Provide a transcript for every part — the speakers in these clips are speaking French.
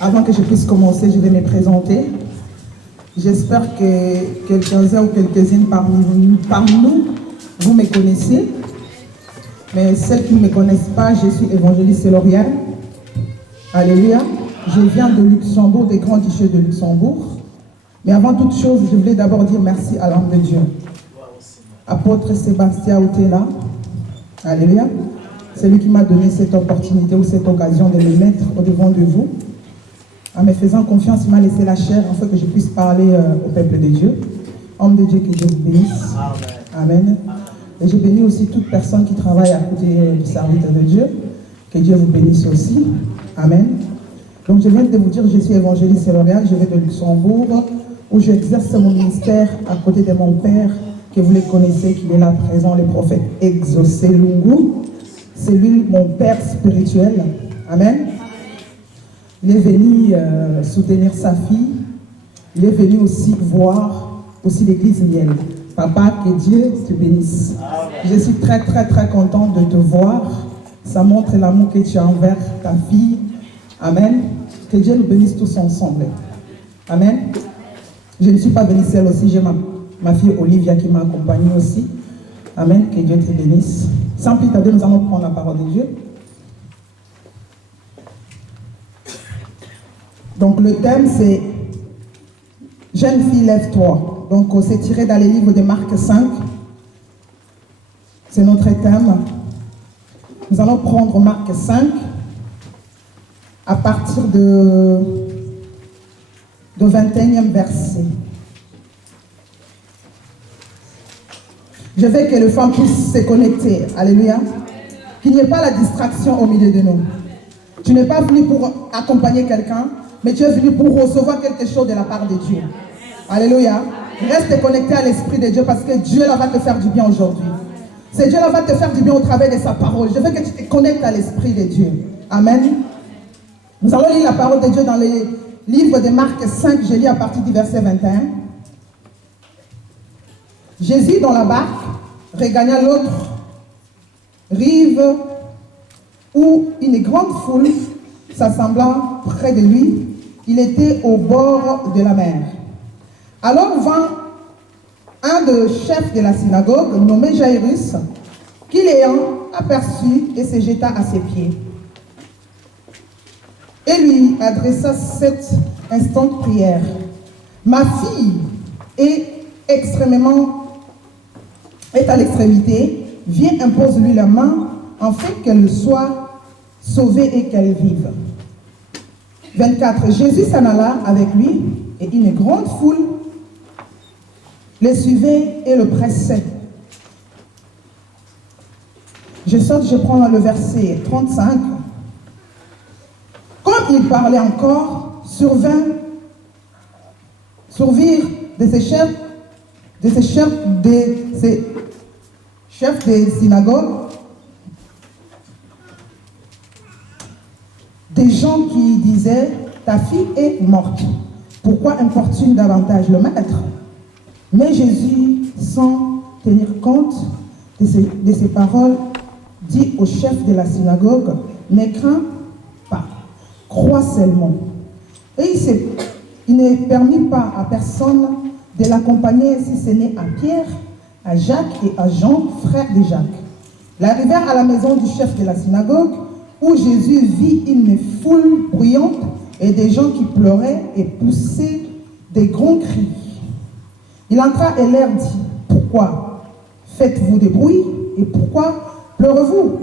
Avant que je puisse commencer, je vais me présenter. J'espère que quelques-uns ou quelques-unes parmi nous, vous me connaissez. Mais celles qui ne me connaissent pas, je suis évangéliste Lauriane. Alléluia. Je viens de Luxembourg, des Grands-Duchés de Luxembourg. Mais avant toute chose, je voulais d'abord dire merci à l'homme de Dieu. Apôtre Sébastien Otela. Alléluia. C'est lui qui m'a donné cette opportunité ou cette occasion de me mettre au devant de vous. En me faisant confiance, il m'a laissé la chair afin que je puisse parler au peuple de Dieu. Homme de Dieu, que Dieu vous bénisse. Amen. Et je bénis aussi toute personne qui travaille à côté du serviteur de Dieu. Que Dieu vous bénisse aussi. Amen. Donc je viens de vous dire, je suis évangéliste L'Oréal, je viens de Luxembourg, où j'exerce mon ministère à côté de mon père, que vous les connaissez, qui est là présent, le prophète Exaucé Lungu. C'est lui mon père spirituel. Amen. Il est venu soutenir sa fille. Il est venu aussi voir aussi l'église Miel. Papa, que Dieu te bénisse. Je suis très contente de te voir. Ça montre l'amour que tu as envers ta fille. Amen. Que Dieu nous bénisse tous ensemble. Amen. Je ne suis pas venue seule aussi. J'ai ma fille Olivia qui m'a accompagnée aussi. Amen. Que Dieu te bénisse. Sans plus tarder, nous allons prendre la parole de Dieu. Donc le thème c'est « Jeune fille, lève-toi ». Donc c'est tiré dans les livres de Marc 5. C'est notre thème. Nous allons prendre Marc 5 à partir de 21e verset. Je veux que les femmes puissent se connecter. Alléluia. Qu'il n'y ait pas la distraction au milieu de nous. Tu n'es pas venu pour accompagner quelqu'un, mais tu es venu pour recevoir quelque chose de la part de Dieu. Alléluia. Reste connecté à l'Esprit de Dieu parce que Dieu là va te faire du bien aujourd'hui. C'est Dieu là va te faire du bien au travers de sa parole. Je veux que tu te connectes à l'Esprit de Dieu. Amen. Nous allons lire la parole de Dieu dans les livres de Marc 5. Je lis à partir du verset 21. Jésus dans la barque regagna l'autre rive où une grande foule s'assemblant près de lui. Il était au bord de la mer. Alors vint un des chefs de la synagogue, nommé Jairus, qui l'ayant aperçu et se jeta à ses pieds. Et lui adressa cette instante prière. Ma fille est à l'extrémité, viens, impose-lui la main, afin qu'elle soit sauvée et qu'elle vive. 24. Jésus s'en alla avec lui, et une grande foule le suivait et le pressait. Je saute, je prends le verset 35. Comme il parlait encore, survirent de ces chefs des synagogues, des gens qui disaient, ta fille est morte, pourquoi importune davantage le maître? Mais Jésus, sans tenir compte de ces paroles, dit au chef de la synagogue, ne crains pas, crois seulement. Et il ne permit pas à personne de l'accompagner si ce n'est à Pierre, à Jacques et à Jean, frères de Jacques. Ils arrivèrent à la maison du chef de la synagogue, où Jésus vit une foule bruyante et des gens qui pleuraient et poussaient des grands cris. Il entra et leur dit, pourquoi faites-vous des bruits et pourquoi pleurez-vous?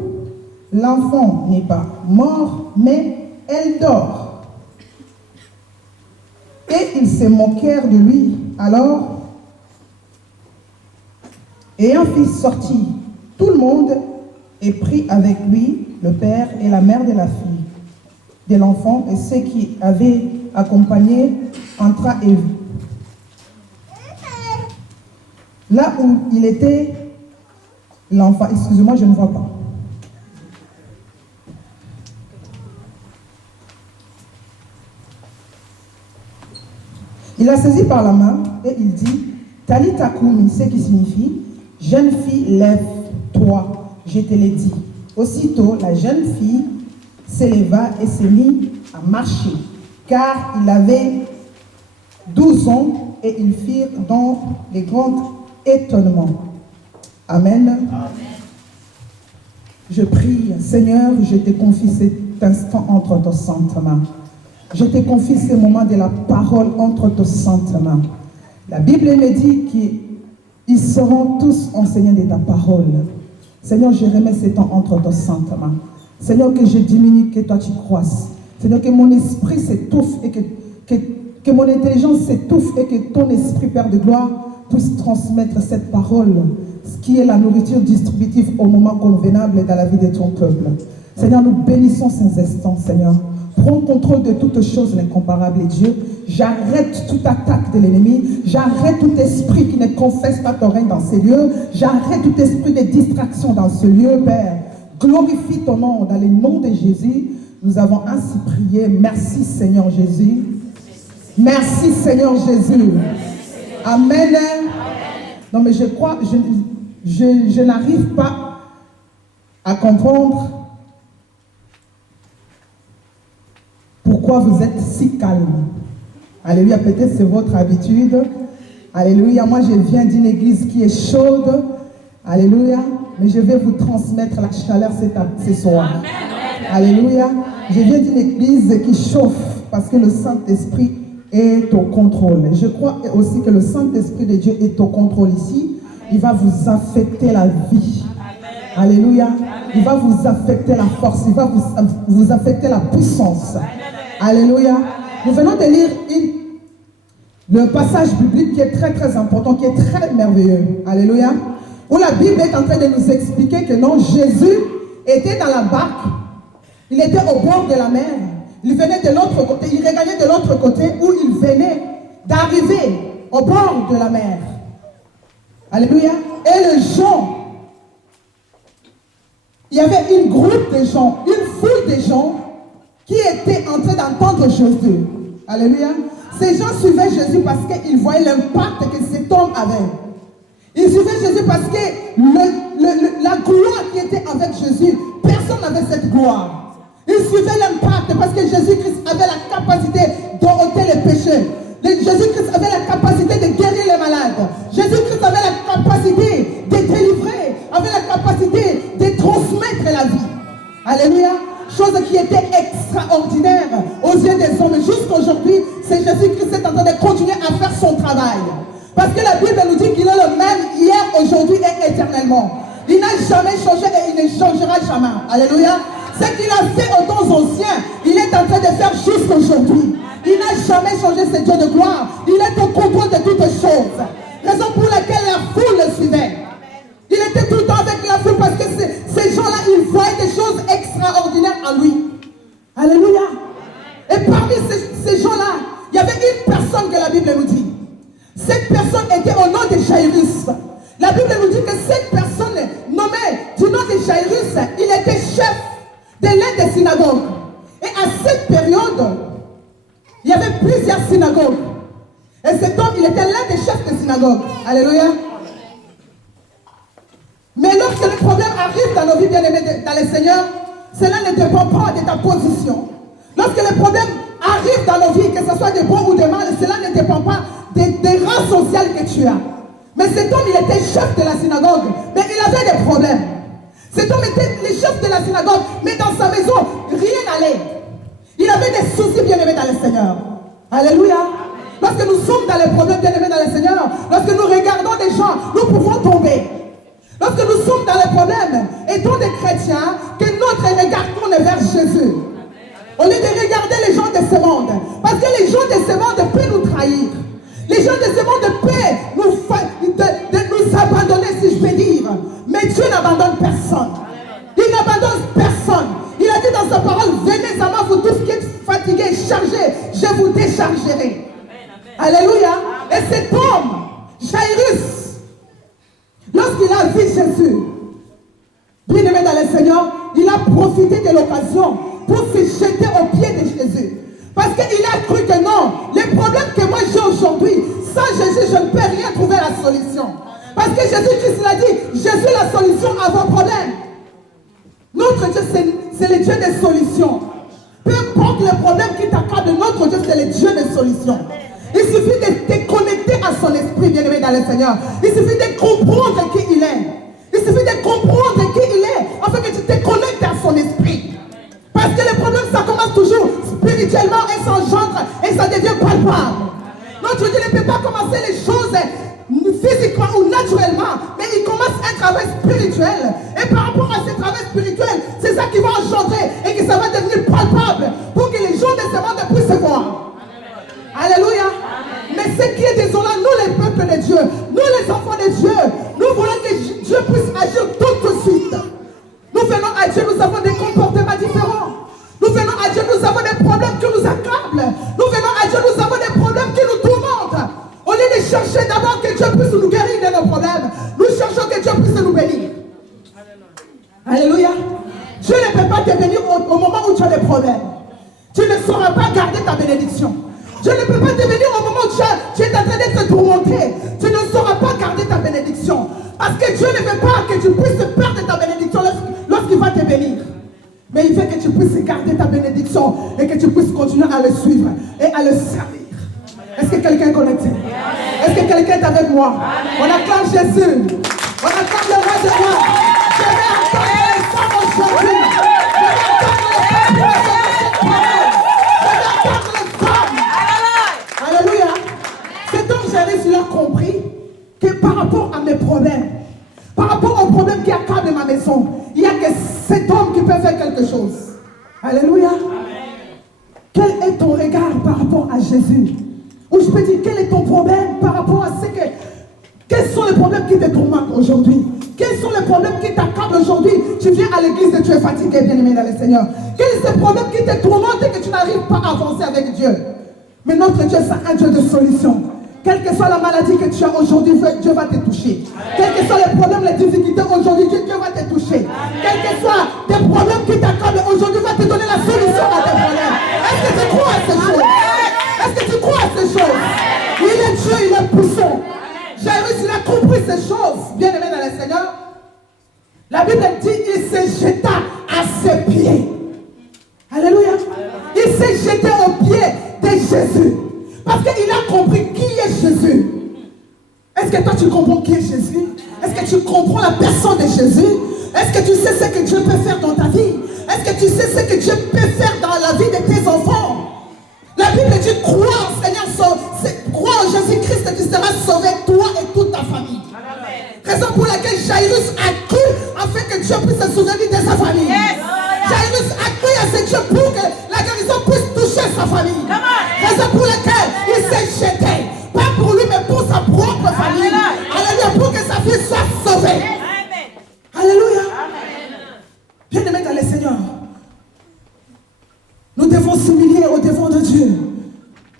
L'enfant n'est pas mort, mais elle dort. Et ils se moquèrent de lui. Alors, ayant fait sortir tout le monde et prit avec lui le père et la mère de la fille, de l'enfant, et ceux qui avaient accompagné entra et vit. Là où il était, l'enfant, excusez-moi, je ne vois pas. Il la saisit par la main et il dit, Talita Koumi, ce qui signifie, jeune fille, lève-toi, je te l'ai dit. Aussitôt, la jeune fille s'éleva et s'est mise à marcher. car il avait 12 ans et ils firent dans les grands étonnements. Amen. Amen. Je prie, Seigneur, je te confie cet instant entre tes saintes mains. Je te confie ce moment de la parole entre tes saintes mains. La Bible me dit qu'ils seront tous enseignants de ta parole. Seigneur, je remets ce temps entre tes saintes mains. Seigneur, que je diminue, que toi tu croisses. Seigneur, que mon esprit s'étouffe et que mon intelligence s'étouffe et que ton esprit, Père de gloire, puisse transmettre cette parole, ce qui est la nourriture distributive au moment convenable dans la vie de ton peuple. Seigneur, nous bénissons ces instants, Seigneur. Prends contrôle de toutes choses, l'incomparable Dieu. J'arrête toute attaque de l'ennemi. J'arrête tout esprit qui ne confesse pas ton règne dans ces lieux. J'arrête tout esprit de distraction dans ce lieu, Père. Glorifie ton nom dans le nom de Jésus. Nous avons ainsi prié. Merci, Seigneur Jésus. Merci, Seigneur Jésus. Amen. Non, mais je crois, je n'arrive pas à comprendre pourquoi vous êtes si calme. Alléluia, peut-être c'est votre habitude. Alléluia, moi je viens d'une église qui est chaude. Alléluia, mais je vais vous transmettre la chaleur ce soir. Amen. Alléluia, je viens d'une église qui chauffe parce que le Saint-Esprit est au contrôle. Je crois aussi que le Saint-Esprit de Dieu est au contrôle ici. Il va vous affecter la vie. Amen. Alléluia. Amen. Il va vous affecter la force. Il va vous affecter la puissance. Amen. Alléluia. Amen. Nous venons de lire le passage biblique qui est très très important, qui est très merveilleux. Alléluia. Où la Bible est en train de nous expliquer que non, Jésus était dans la barque. Il était au bord de la mer. Il venait de l'autre côté. Il regardait de l'autre côté où il venait d'arriver au bord de la mer. Alléluia. Et les gens, il y avait une groupe de gens, une foule de gens qui étaient en train d'entendre Jésus. Alléluia. Ces gens suivaient Jésus parce qu'ils voyaient l'impact que cet homme avait. Ils suivaient Jésus parce que la gloire qui était avec Jésus, personne n'avait cette gloire. Ils suivaient l'impact parce que Jésus-Christ avait la capacité d'ôter les péchés. Jésus-Christ avait la capacité de guérir les malades. Jésus-Christ avait la capacité de délivrer, avait la capacité de transmettre la vie. Alléluia. Chose qui était extraordinaire aux yeux des hommes. Jusqu'aujourd'hui, c'est Jésus-Christ qui est en train de continuer à faire son travail. Parce que la Bible nous dit qu'il est le même hier, aujourd'hui et éternellement. Il n'a jamais changé et il ne changera jamais. Alléluia. Ce qu'il a fait aux temps anciens, il est en train de faire jusqu'aujourd'hui. Il n'a jamais changé, ce Dieu de gloire. Il est au contrôle de toutes choses. Raison pour laquelle la foule le suivait. Il était tout le temps avec la foule parce que ces gens-là, ils voyaient des choses extraordinaires en lui. Alléluia. Et parmi ces gens-là, il y avait une personne que la Bible nous dit. Cette personne était au nom de Jairus. La Bible nous dit que cette personne nommée du nom de Jairus, il était chef de l'un des synagogues. Et à cette période, il y avait plusieurs synagogues. Et cet homme, il était l'un des chefs de synagogue. Alléluia. Mais lorsque le problème arrive dans nos vies bien-aimés dans le Seigneur, cela ne dépend pas de ta position. Lorsque le problème arrive dans nos vies, que ce soit des bons ou des mal, cela ne dépend pas des rangs sociaux que tu as. Mais cet homme, il était chef de la synagogue, mais il avait des problèmes. Cet homme était le chef de la synagogue, mais dans sa maison, rien n'allait. Il avait des soucis bien-aimés dans le Seigneur. Alléluia. Lorsque nous sommes dans les problèmes bien-aimés dans le Seigneur, lorsque nous regardons des gens, nous pouvons tomber. Lorsque nous sommes dans les problèmes, étant des chrétiens, que notre regard tourne vers Jésus. Au lieu de regarder les gens de ce monde. Parce que les gens de ce monde peuvent nous trahir. Les gens de ce monde peuvent nous abandonner, si je peux dire. Mais Dieu n'abandonne personne. Il n'abandonne personne. Il a dit dans sa parole, venez à moi, vous tous qui êtes fatigués, chargés, je vous déchargerai. Alléluia. Et cet homme, Jairus, lorsqu'il a vu Jésus, bien aimé dans le Seigneur, il a profité de l'occasion pour se jeter aux pieds de Jésus. Parce qu'il a cru que non, les problèmes que moi j'ai aujourd'hui, sans Jésus, je ne peux rien trouver la solution. Parce que Jésus-Christ l'a dit, Jésus est la solution à vos problèmes. Notre Dieu, c'est le Dieu des solutions. Peu importe les problèmes qui t'accablent, notre Dieu, solution. Il suffit de te connecter à son esprit, bien-aimé dans le Seigneur. Il suffit de comprendre qui il est. Il suffit de comprendre qui il est, afin que tu te connectes à son esprit. Parce que le problème, ça commence toujours spirituellement et s'engendre et ça devient palpable. Notre Dieu ne peut pas commencer les choses physiquement ou naturellement, mais il commence un travail spirituel. Et par rapport à ce travail spirituel, c'est ça qui va engendrer et que ça va devenir palpable pour que les gens de ce monde puissent voir. Alléluia. Mais ce qui est désolant, nous les peuples de Dieu, nous les enfants de Dieu, nous voulons que Dieu puisse agir tout de suite. Nous venons à Dieu, nous avons des comportements différents. Nous venons à Dieu, nous avons des problèmes qui nous accablent. Nous venons à Dieu, nous avons des problèmes qui nous tourmentent. Au lieu de chercher d'abord que Dieu puisse nous guérir de nos problèmes, nous cherchons que Dieu puisse nous bénir. Alléluia. Dieu ne peut pas te bénir au moment où tu as des problèmes. Tu ne sauras pas garder ta bénédiction. Dieu ne peut pas te bénir au moment où tu es en train d'être tourmenté. Tu ne sauras pas garder ta bénédiction. Parce que Dieu ne veut pas que tu puisses perdre ta bénédiction lorsqu'il va te bénir. Mais il veut que tu puisses garder ta bénédiction et que tu puisses continuer à le suivre et à le servir. Est-ce que quelqu'un est connecté? Est-ce que quelqu'un est avec moi? On acclame Jésus. On acclame le roi de roi. Je vais entendre les femmes aujourd'hui. Je vais entendre les femmes. Je vais entendre les femmes. Alléluia. Cet homme Jairus, il a compris que par rapport à mes problèmes, par rapport aux problèmes qui accablent ma maison, il n'y a que cet homme qui peut faire quelque chose. Alléluia. Quel est ton regard par rapport à Jésus? Ou je peux dire, quel est ton problème par rapport à ce que... Quels sont les problèmes qui te tourmentent aujourd'hui? Quels sont les problèmes qui t'accablent aujourd'hui? Tu viens à l'église et tu es fatigué, bien-aimé dans le Seigneur. Quels sont les problèmes qui te tourmentent et que tu n'arrives pas à avancer avec Dieu? Mais notre Dieu, c'est un Dieu de solution. Quelle que soit la maladie que tu as aujourd'hui, Dieu va te toucher. Quels que soient les problèmes, les difficultés aujourd'hui, Dieu va te toucher. Quels que soient tes problèmes qui t'accablent aujourd'hui, va te donner la solution à tes problèmes. Est-ce que tu crois à ces choses? Est-ce que tu crois à ces choses? Il est Dieu, il est puissant. Jairus, il a compris ces choses. Bien aimé dans le Seigneur. La Bible dit, il se jeta à ses pieds. Alléluia. Il s'est jeté aux pieds de Jésus. Parce qu'il a compris qui est Jésus. Est-ce que toi tu comprends qui est Jésus? Est-ce que tu comprends la personne de Jésus? Est-ce que tu sais ce que Dieu peut faire dans ta vie? Est-ce que tu sais ce que Dieu peut faire dans la vie de tes enfants? La Bible dit, crois en Seigneur, crois en Jésus-Christ et tu seras sauvé, toi et toute ta famille. Amen. Raison pour laquelle Jairus a cru afin que Dieu puisse se souvenir de sa famille. Yes. Jairus a cru à ce Dieu pour que la guérison puisse toucher sa famille. Raison pour laquelle il s'est jeté, pas pour lui mais pour sa propre famille. Alléluia, pour que sa fille soit sauvée. Amen. Alléluia. Bien-aimés dans le Seigneur, nous devons s'humilier au devant de Dieu.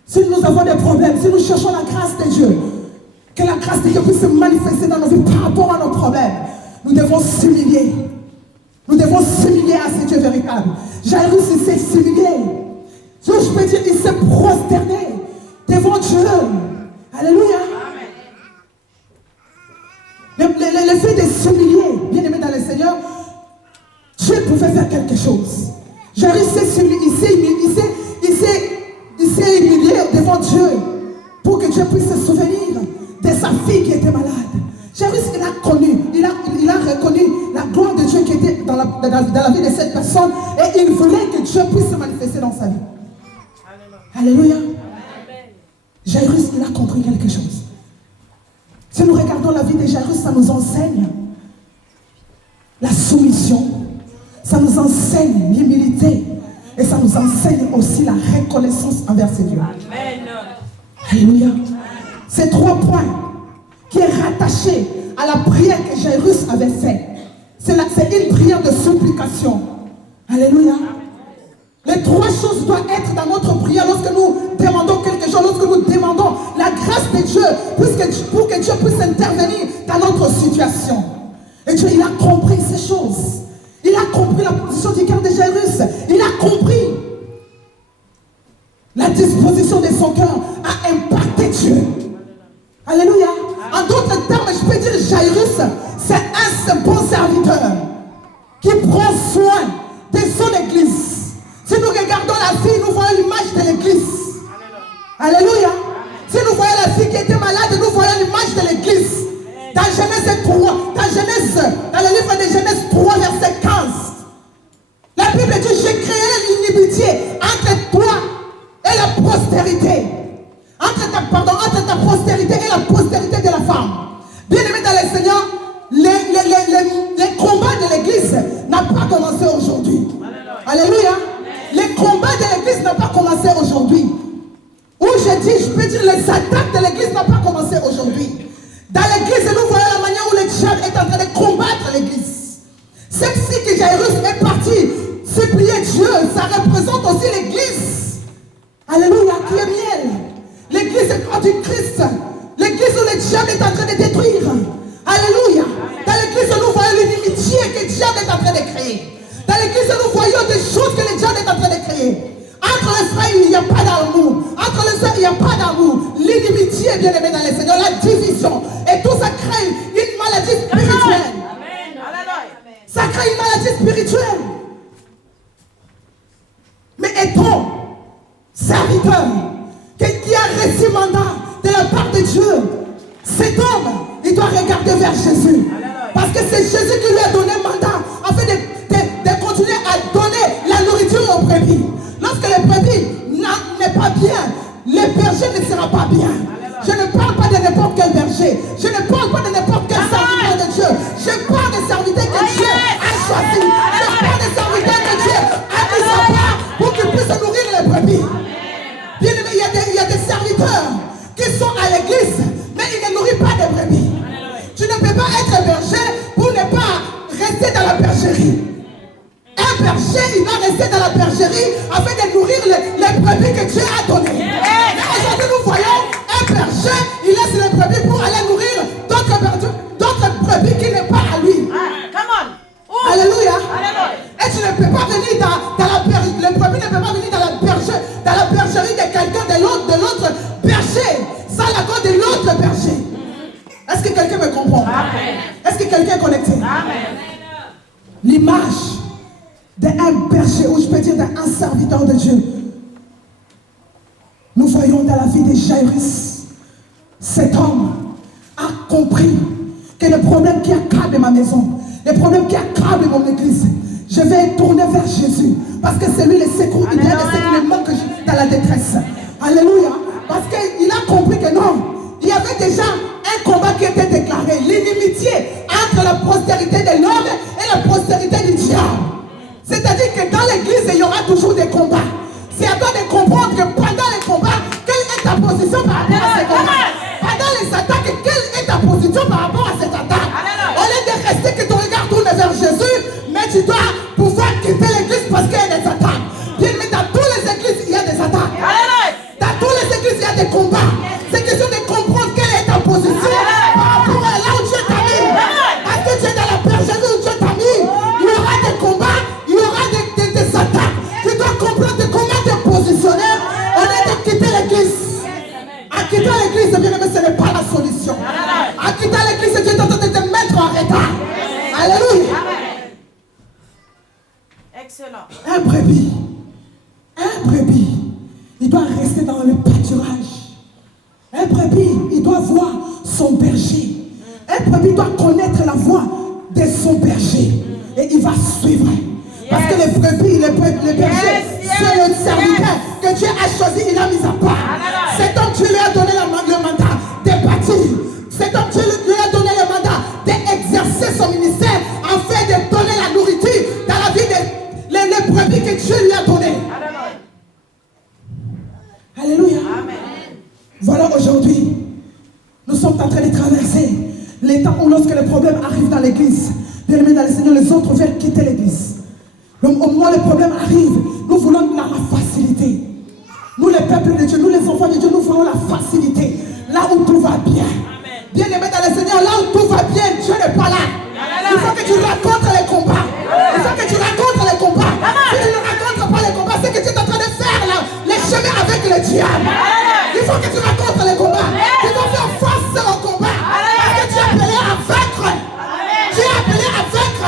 Si nous avons des problèmes, si nous cherchons la grâce de Dieu, que la grâce de Dieu puisse se manifester dans nos vies par rapport à nos problèmes, nous devons s'humilier. Nous devons s'humilier à ce Dieu véritable. Jairus, il s'est s'humilié. Je peux dire, il s'est prosterné devant Dieu. Alléluia. Le fait de s'humilier, bien aimé dans le Seigneur, Dieu pouvait faire quelque chose. Jairus il s'est humilié devant Dieu pour que Dieu puisse se souvenir de sa fille qui était malade. Jairus, il a reconnu la gloire de Dieu qui était dans la vie de cette personne et il voulait que Dieu puisse se manifester dans sa vie. Alléluia. Jairus, il a compris quelque chose. Si nous regardons la vie de Jairus, ça nous enseigne la soumission, ça nous enseigne l'humilité et ça nous enseigne aussi la reconnaissance envers ces dieux. Alléluia. Ces 3 points qui est rattaché à la prière que Jairus avait faite. C'est une prière de supplication. Alléluia. Les 3 choses doivent être dans notre prière lorsque nous demandons quelque chose, lorsque nous demandons la grâce de Dieu pour que Dieu puisse intervenir dans notre situation. Et Dieu, il a compris ces choses. Il a compris la position du cœur de Jairus. Il a compris la disposition de son cœur a impacté Dieu. Alléluia. En d'autres termes, je peux dire Jairus, c'est un bon serviteur qui prend soin de son église. Si nous regardons la vie, nous voyons l'image de l'église. Alléluia. Si nous voyons la fille qui était malade, nous voyons l'image de l'église. Dans Genèse 3, dans le livre de Genèse 3, verset 15. La Bible dit, j'ai créé l'inimitié entre toi et la postérité. Entre ta postérité et la postérité de la femme. Bien aimé dans le Seigneur, les combats de l'église n'ont pas commencé aujourd'hui. Alléluia. Les combats de l'église n'ont pas commencé aujourd'hui. Ou je peux dire, les attaques de l'église n'ont pas commencé aujourd'hui. Dans l'église, nous voyons la manière où le diable est en train de combattre l'église. Cette fille que Jairus est partie supplier Dieu, ça représente aussi l'église. Alléluia, qui est miel. L'église est corps du Christ. L'église où le diable est en train de détruire. Alléluia. Dans l'église, nous voyons l'inimitié que le diable est en train de créer. Dans l'église, nous voyons des choses que le diable est en train de créer. Entre les frères, il n'y a pas d'amour. Entre les sœurs, il n'y a pas d'amour. L'inimitié, bien aimé dans le Seigneur, la division. Et tout ça crée une maladie spirituelle. Ça crée une maladie spirituelle. Mais est-on serviteur qui a reçu mandat de la part de Dieu? Cet homme, il doit regarder vers Jésus. Parce que c'est Jésus qui lui a donné mandat afin de continuer à donner la nourriture aux brebis. Lorsque le brebis n'est pas bien, le berger ne sera pas bien. Je ne parle pas de n'importe quel berger. Je ne parle pas de n'importe quel serviteur de Dieu. Je parle des serviteurs que Dieu a choisis. Je parle des serviteurs que Dieu a mis à part pour qu'ils puissent nourrir les brebis. Bien aimé, il y a des serviteurs qui sont à l'église, mais ils ne nourrissent pas des brebis. Tu ne peux pas être berger pour ne pas rester dans la bergerie. Un berger, il va rester dans la bergerie afin de nourrir les brebis que Dieu a données. Mais aujourd'hui, nous voyons un berger, il laisse les brebis pour aller nourrir d'autres brebis qui n'est pas à lui. Alléluia. Et tu ne peux pas venir dans la bergerie, les brebis ne peuvent pas venir dans la bergerie de quelqu'un, de l'autre berger, sans l'accord de l'autre berger. Est-ce que quelqu'un me comprend? Est-ce que quelqu'un est connecté? L'image d'un berger, ou je peux dire d'un serviteur de Dieu. Nous voyons dans la vie de Jairus, cet homme a compris que le problème qui accable ma maison, le problème qui accable mon église, je vais tourner vers Jésus. Parce que c'est lui le secours idéal de ce qui me manque dans la détresse. Alléluia. Parce qu'il a compris que non, il y avait déjà un combat qui était déclaré. L'inimitié entre la postérité de l'homme et la postérité du diable. C'est-à-dire que dans l'église, il y aura toujours des combats. C'est à toi de comprendre que pendant les combats, quelle est ta position par rapport à ces combats? Pendant les attaques, quelle est ta position par rapport à cette attaque? Au lieu de rester que ton regard tourne vers Jésus, mais tu dois pouvoir quitter l'église parce qu'il y a des attaques. Bien, mais dans toutes les églises, il y a des attaques. Dans toutes les églises, il y a des combats. C'est question de comprendre quelle est ta position par rapport à là où Dieu t'a mis. Parce que tu es dans la bergerie où Dieu t'a mis. Il y aura des combats, il y aura des attaques. Tu dois comprendre comment te positionner. On est de quitter l'église. En quittant l'église, bien aimé, ce n'est pas la solution. En quittant l'église, Dieu est en train de te mettre en retard. Alléluia. Excellent. Un brebis, il doit rester dans le pâturage. Un brebis, il doit voir son berger. Un brebis doit connaître la voix de son berger. Et il va suivre. Parce que les brebis, le berger, c'est le serviteur que Dieu a choisi, il a mis à part. Cet homme, Dieu lui a donné le mandat de bâtir. Cet homme, Dieu lui a donné le mandat d'exercer son ministère afin de donner la nourriture dans la vie des brebis que Dieu lui a donné. Alléluia. Voilà, aujourd'hui, nous sommes en train de traverser les temps où lorsque les problèmes arrivent dans l'église, bien aimé dans le Seigneur, les autres veulent quitter l'église. Au moment où les problèmes arrivent, nous voulons la facilité. Nous, les peuples de Dieu, nous, les enfants de Dieu, nous voulons la facilité. Là où tout va bien. Bien aimé dans le Seigneur, là où tout va bien, Dieu n'est pas là. Il faut que tu rencontres les combats. Il faut que tu rencontres les combats. Si tu ne rencontres pas les combats, c'est que tu es en train de faire les chemins avec le diable. Il faut que tu rencontres les combats. Tu dois faire face au combat. Parce que tu es appelé à vaincre. Tu es appelé à vaincre.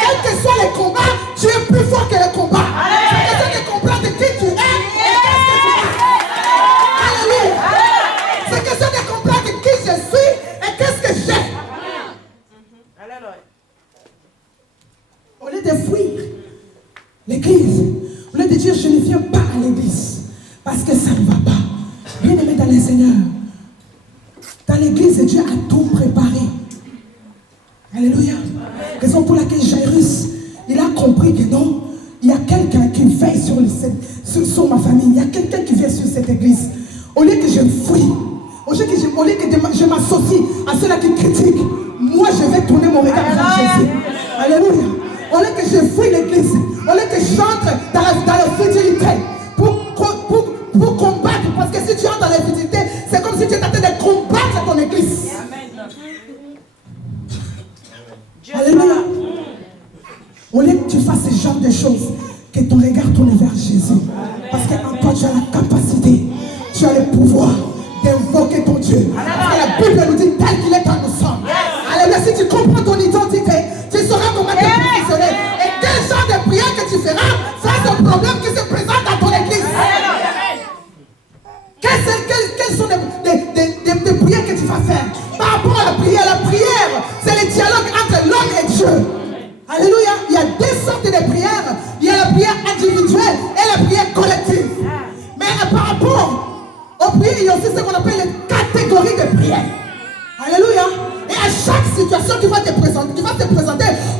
Quels que soient les combats, tu es plus fort que les combats. C'est question de comprendre qui tu es et qu'est-ce que tu es. Alléluia. Parce que ça ne va pas. Bien-aimé dans le Seigneur, dans l'église, Dieu a tout préparé. Alléluia. Raison pour laquelle Jairus, il a compris que non, il y a quelqu'un qui veille sur ma famille. Il y a quelqu'un qui vient sur cette église. Au lieu que je fuis, au lieu que je m'associe à ceux-là qui critiquent, moi je vais tourner mon regard vers Jésus. Alléluia. Au lieu que je fuis l'église, au lieu que j'entre dans la futilité pour combattre, parce que si tu entres dans la futilité, c'est comme si tu étais en train de combattre ton église. Alléluia. Au lieu que tu fasses ce genre de choses, que ton regard tourne vers Jésus. Parce qu'en toi, tu as la capacité, tu as le pouvoir d'invoquer ton Dieu. Parce que la Bible nous dit tel qu'il est en nous sommes. Alléluia. Si tu comprends ton identité, tu sauras comment te positionner. Et quel genre de prière que tu feras face au problème qui se présente dans ton église. Quelles sont les prières que tu vas faire par rapport à la prière, c'est le dialogue entre l'homme et Dieu. Alléluia. Il y a deux sortes de prières. Il y a la prière individuelle et la prière collective. Mais par rapport aux prières, il y a aussi ce qu'on appelle les catégories de prières. Alléluia. Et à chaque situation qui va te présenter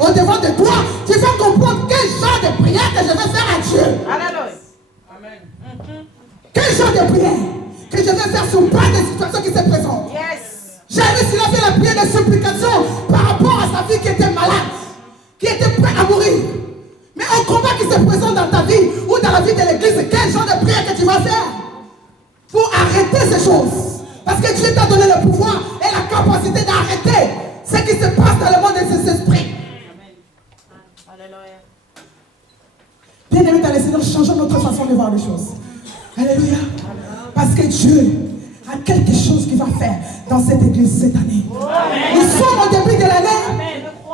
au devant de toi, tu vas comprendre quel genre de prière que je vais faire à Dieu. Alléluia. Amen. Quel genre de prière que je vais faire sur base des situations qui se présentent. Jairus, il a fait la prière de supplication par rapport à sa fille qui était malade, qui était prête à mourir. Mais au combat qui se présente dans ta vie ou dans la vie de l'église, quel genre de prière que tu vas faire pour arrêter ces choses? Parce que Dieu t'a donné le pouvoir et la capacité d'arrêter ce qui se passe dans le monde de ces esprits. Alléluia. Bien-aimés dans le Seigneur, changeons notre façon de voir les choses. Alléluia. Parce que Dieu a quelque chose qu'il va faire dans cette église cette année. Nous sommes au début de l'année.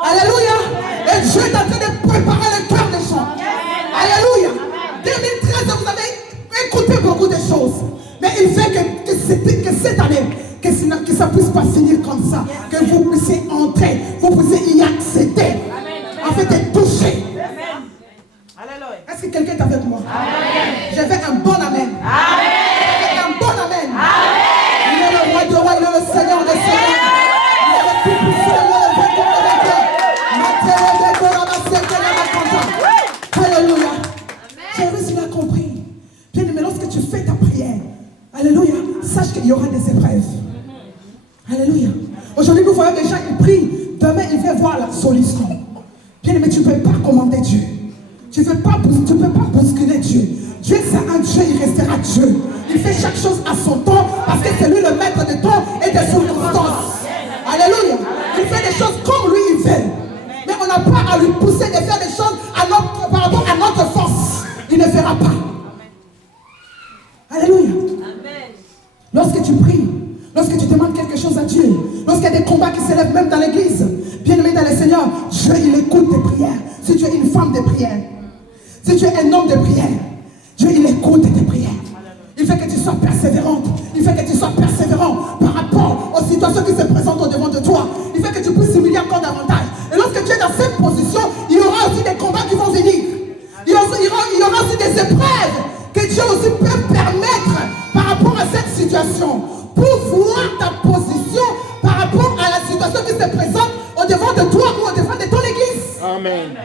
Alléluia. Et Dieu est en train de préparer le cœur des gens. Alléluia. 2013, vous avez écouté beaucoup de choses. Mais il fait que cette année, que ça ne puisse pas finir comme ça. Que vous puissiez entrer, vous puissiez y accéder. En fait, être touché. Est-ce que quelqu'un est avec moi? Je veux un bon amen. Un bon amen. Il est le roi de rois, il est le Seigneur des seigneurs. Il est le tout puissant, il est le vainqueur de vainqueurs. Alléluia. Jairus, il a compris. Bien aimé, lorsque tu fais ta prière, alléluia, sache qu'il y aura des épreuves. Alléluia. Aujourd'hui, nous voyons des gens qui prient. Demain, ils viennent voir la solution. Bien aimé, tu ne peux pas commander Dieu. Tu ne peux pas bousculer Dieu. Dieu, c'est un Dieu, il restera Dieu. Il fait chaque chose à son temps parce que c'est lui le maître de temps et des circonstances. Alléluia. Il fait des choses comme lui il veut. Mais on n'a pas à lui pousser de faire des choses par rapport à notre force. Il ne fera pas. Alléluia. Lorsque tu pries, lorsque tu demandes quelque chose à Dieu, lorsqu'il y a des combats qui s'élèvent même dans l'église, bien aimé dans le Seigneur, Dieu, il écoute tes prières. Si tu es une femme de prière, si tu es un homme de prière, Dieu, il écoute tes prières. Il fait que tu sois persévérante. Il fait que tu sois persévérant par rapport aux situations qui se présentent au devant de toi. Il fait que tu puisses s'humilier encore davantage. Et lorsque tu es dans cette position, il y aura aussi des combats qui vont venir. Il y aura aussi des épreuves que Dieu aussi peut permettre par rapport à cette situation. Pour voir ta position par rapport à la situation qui se présente au devant de toi ou au devant de ton église. Amen.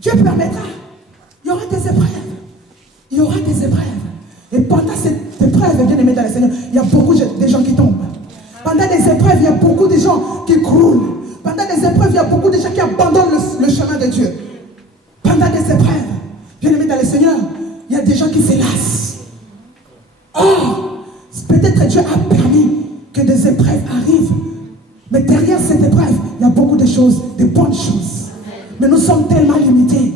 Dieu permettra. Il y aura des épreuves. Il y aura des épreuves. Et pendant cette épreuve, bien aimé dans le Seigneur, il y a beaucoup de gens qui tombent. Pendant des épreuves, il y a beaucoup de gens qui croulent. Pendant des épreuves, il y a beaucoup de gens qui abandonnent le chemin de Dieu. Pendant des épreuves, bien aimé dans le Seigneur, il y a des gens qui se lassent. Or, peut-être Dieu a permis que des épreuves arrivent. Mais derrière cette épreuve, il y a beaucoup de choses, de bonnes choses. Mais nous sommes tellement limités.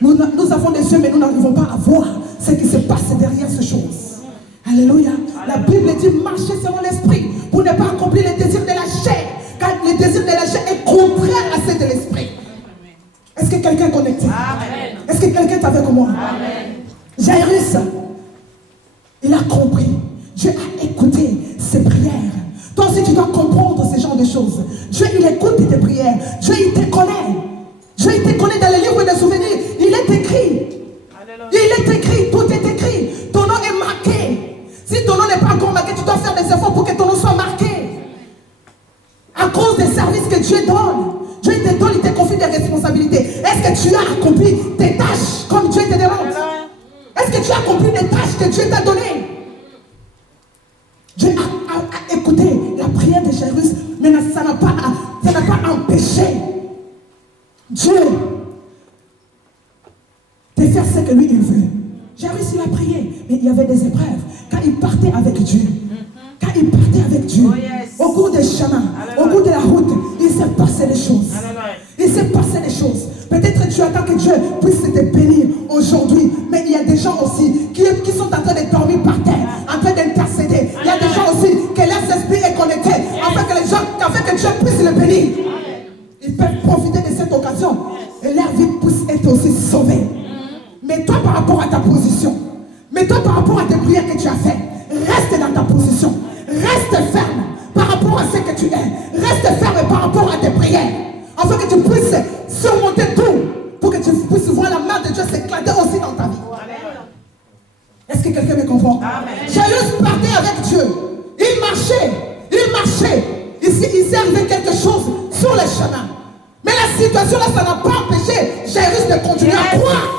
Nous avons des yeux, mais nous n'arrivons pas à voir ce qui se passe derrière ces choses. Alléluia. La Bible dit marcher selon l'esprit pour ne pas accomplir les désirs de la chair. Car le désir de la chair est contraire à ceux de l'esprit. Est-ce que quelqu'un est connecté? Amen. Est-ce que quelqu'un est avec moi? Amen. Jairus, il a compris. Dieu a écouté ses prières. Toi aussi, tu dois comprendre ce genre de choses. Dieu, il écoute tes prières. Dieu, il te connaît. Dieu, il te connaît dans le livre des souvenirs. Il est écrit. Il est écrit. Tout est écrit. Ton nom est marqué Si ton nom n'est pas encore marqué, tu dois faire des efforts pour que ton nom soit marqué. À cause des services que Dieu donne. Dieu te donne, il te confie des responsabilités. Est-ce que tu as accompli tes tâches comme Dieu te demande? Est-ce que tu as accompli des tâches que Dieu t'a données? Dieu a écouté la prière de Jairus, mais ça n'a pas empêché Dieu de faire ce que lui il veut. Jairus il a prié, mais il y avait des épreuves. Quand il partait avec Dieu, au cours des chemins, au cours de la route, il s'est passé des choses. Il s'est passé des choses. Peut-être tu attends que Dieu puisse te bénir aujourd'hui, mais il y a des gens aussi qui sont en train de dormir par terre, en train d'intercéder. Il y a des gens aussi que leur esprit est connecté, afin que Dieu puisse les bénir. Ils peuvent profiter de cette occasion et leur vie puisse être aussi sauvée. Mais toi par rapport à ta position, mais toi par rapport à tes prières que tu as faites, reste dans ta position, reste ferme par rapport à ce que tu es, reste ferme par rapport à tes prières, afin que tu puisses surmonter tout, pour que tu puisses voir la main de Dieu s'éclater aussi dans ta vie. Est-ce que quelqu'un me comprend? Jairus partait avec Dieu, il marchait, il s'est arrivé quelque chose sur le chemin. Mais la situation là, ça n'a pas empêché Jairus de continuer à croire.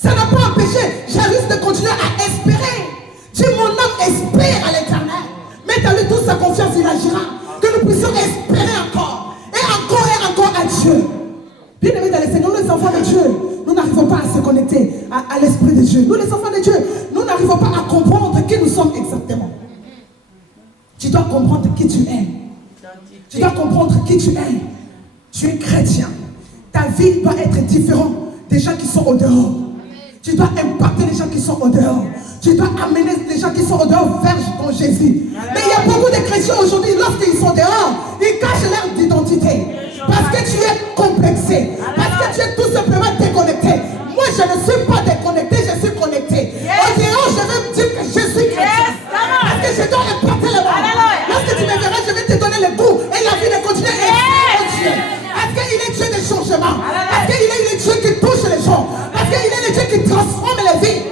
Ça n'a pas empêché Jairus de continuer à espérer. Dis, mon âme espère à l'Éternel. Mais dans lui toute sa confiance, il agira. Que nous puissions espérer encore. Et encore à Dieu. Bien aimés dans le Seigneur, nous les enfants de Dieu, nous n'arrivons pas à se connecter à l'Esprit de Dieu. Nous les enfants de Dieu, nous n'arrivons pas à comprendre qui nous sommes exactement. Tu dois comprendre qui tu es. Tu dois comprendre qui tu es. Tu es chrétien. Ta vie doit être différente des gens qui sont au dehors. Tu dois impacter les gens qui sont au dehors. Tu dois amener les gens qui sont au dehors vers ton Jésus. Mais il y a beaucoup de chrétiens aujourd'hui, lorsqu'ils sont dehors, ils cachent leur identité. Parce que tu es complexé. Parce que tu es tout simplement déconnecté. Moi, je ne suis pas déconnecté, je suis connecté. Au dehors, je vais me dire que je suis chrétien. Parce que je dois impacter le monde. Lorsque tu me verras, je vais te donner le goût et la vie de continuer à être Dieu. Parce qu'il est Dieu des changements. Parce qu'il est le Dieu qui touche les gens. Parce qu'il est le Dieu qui transforme les vies.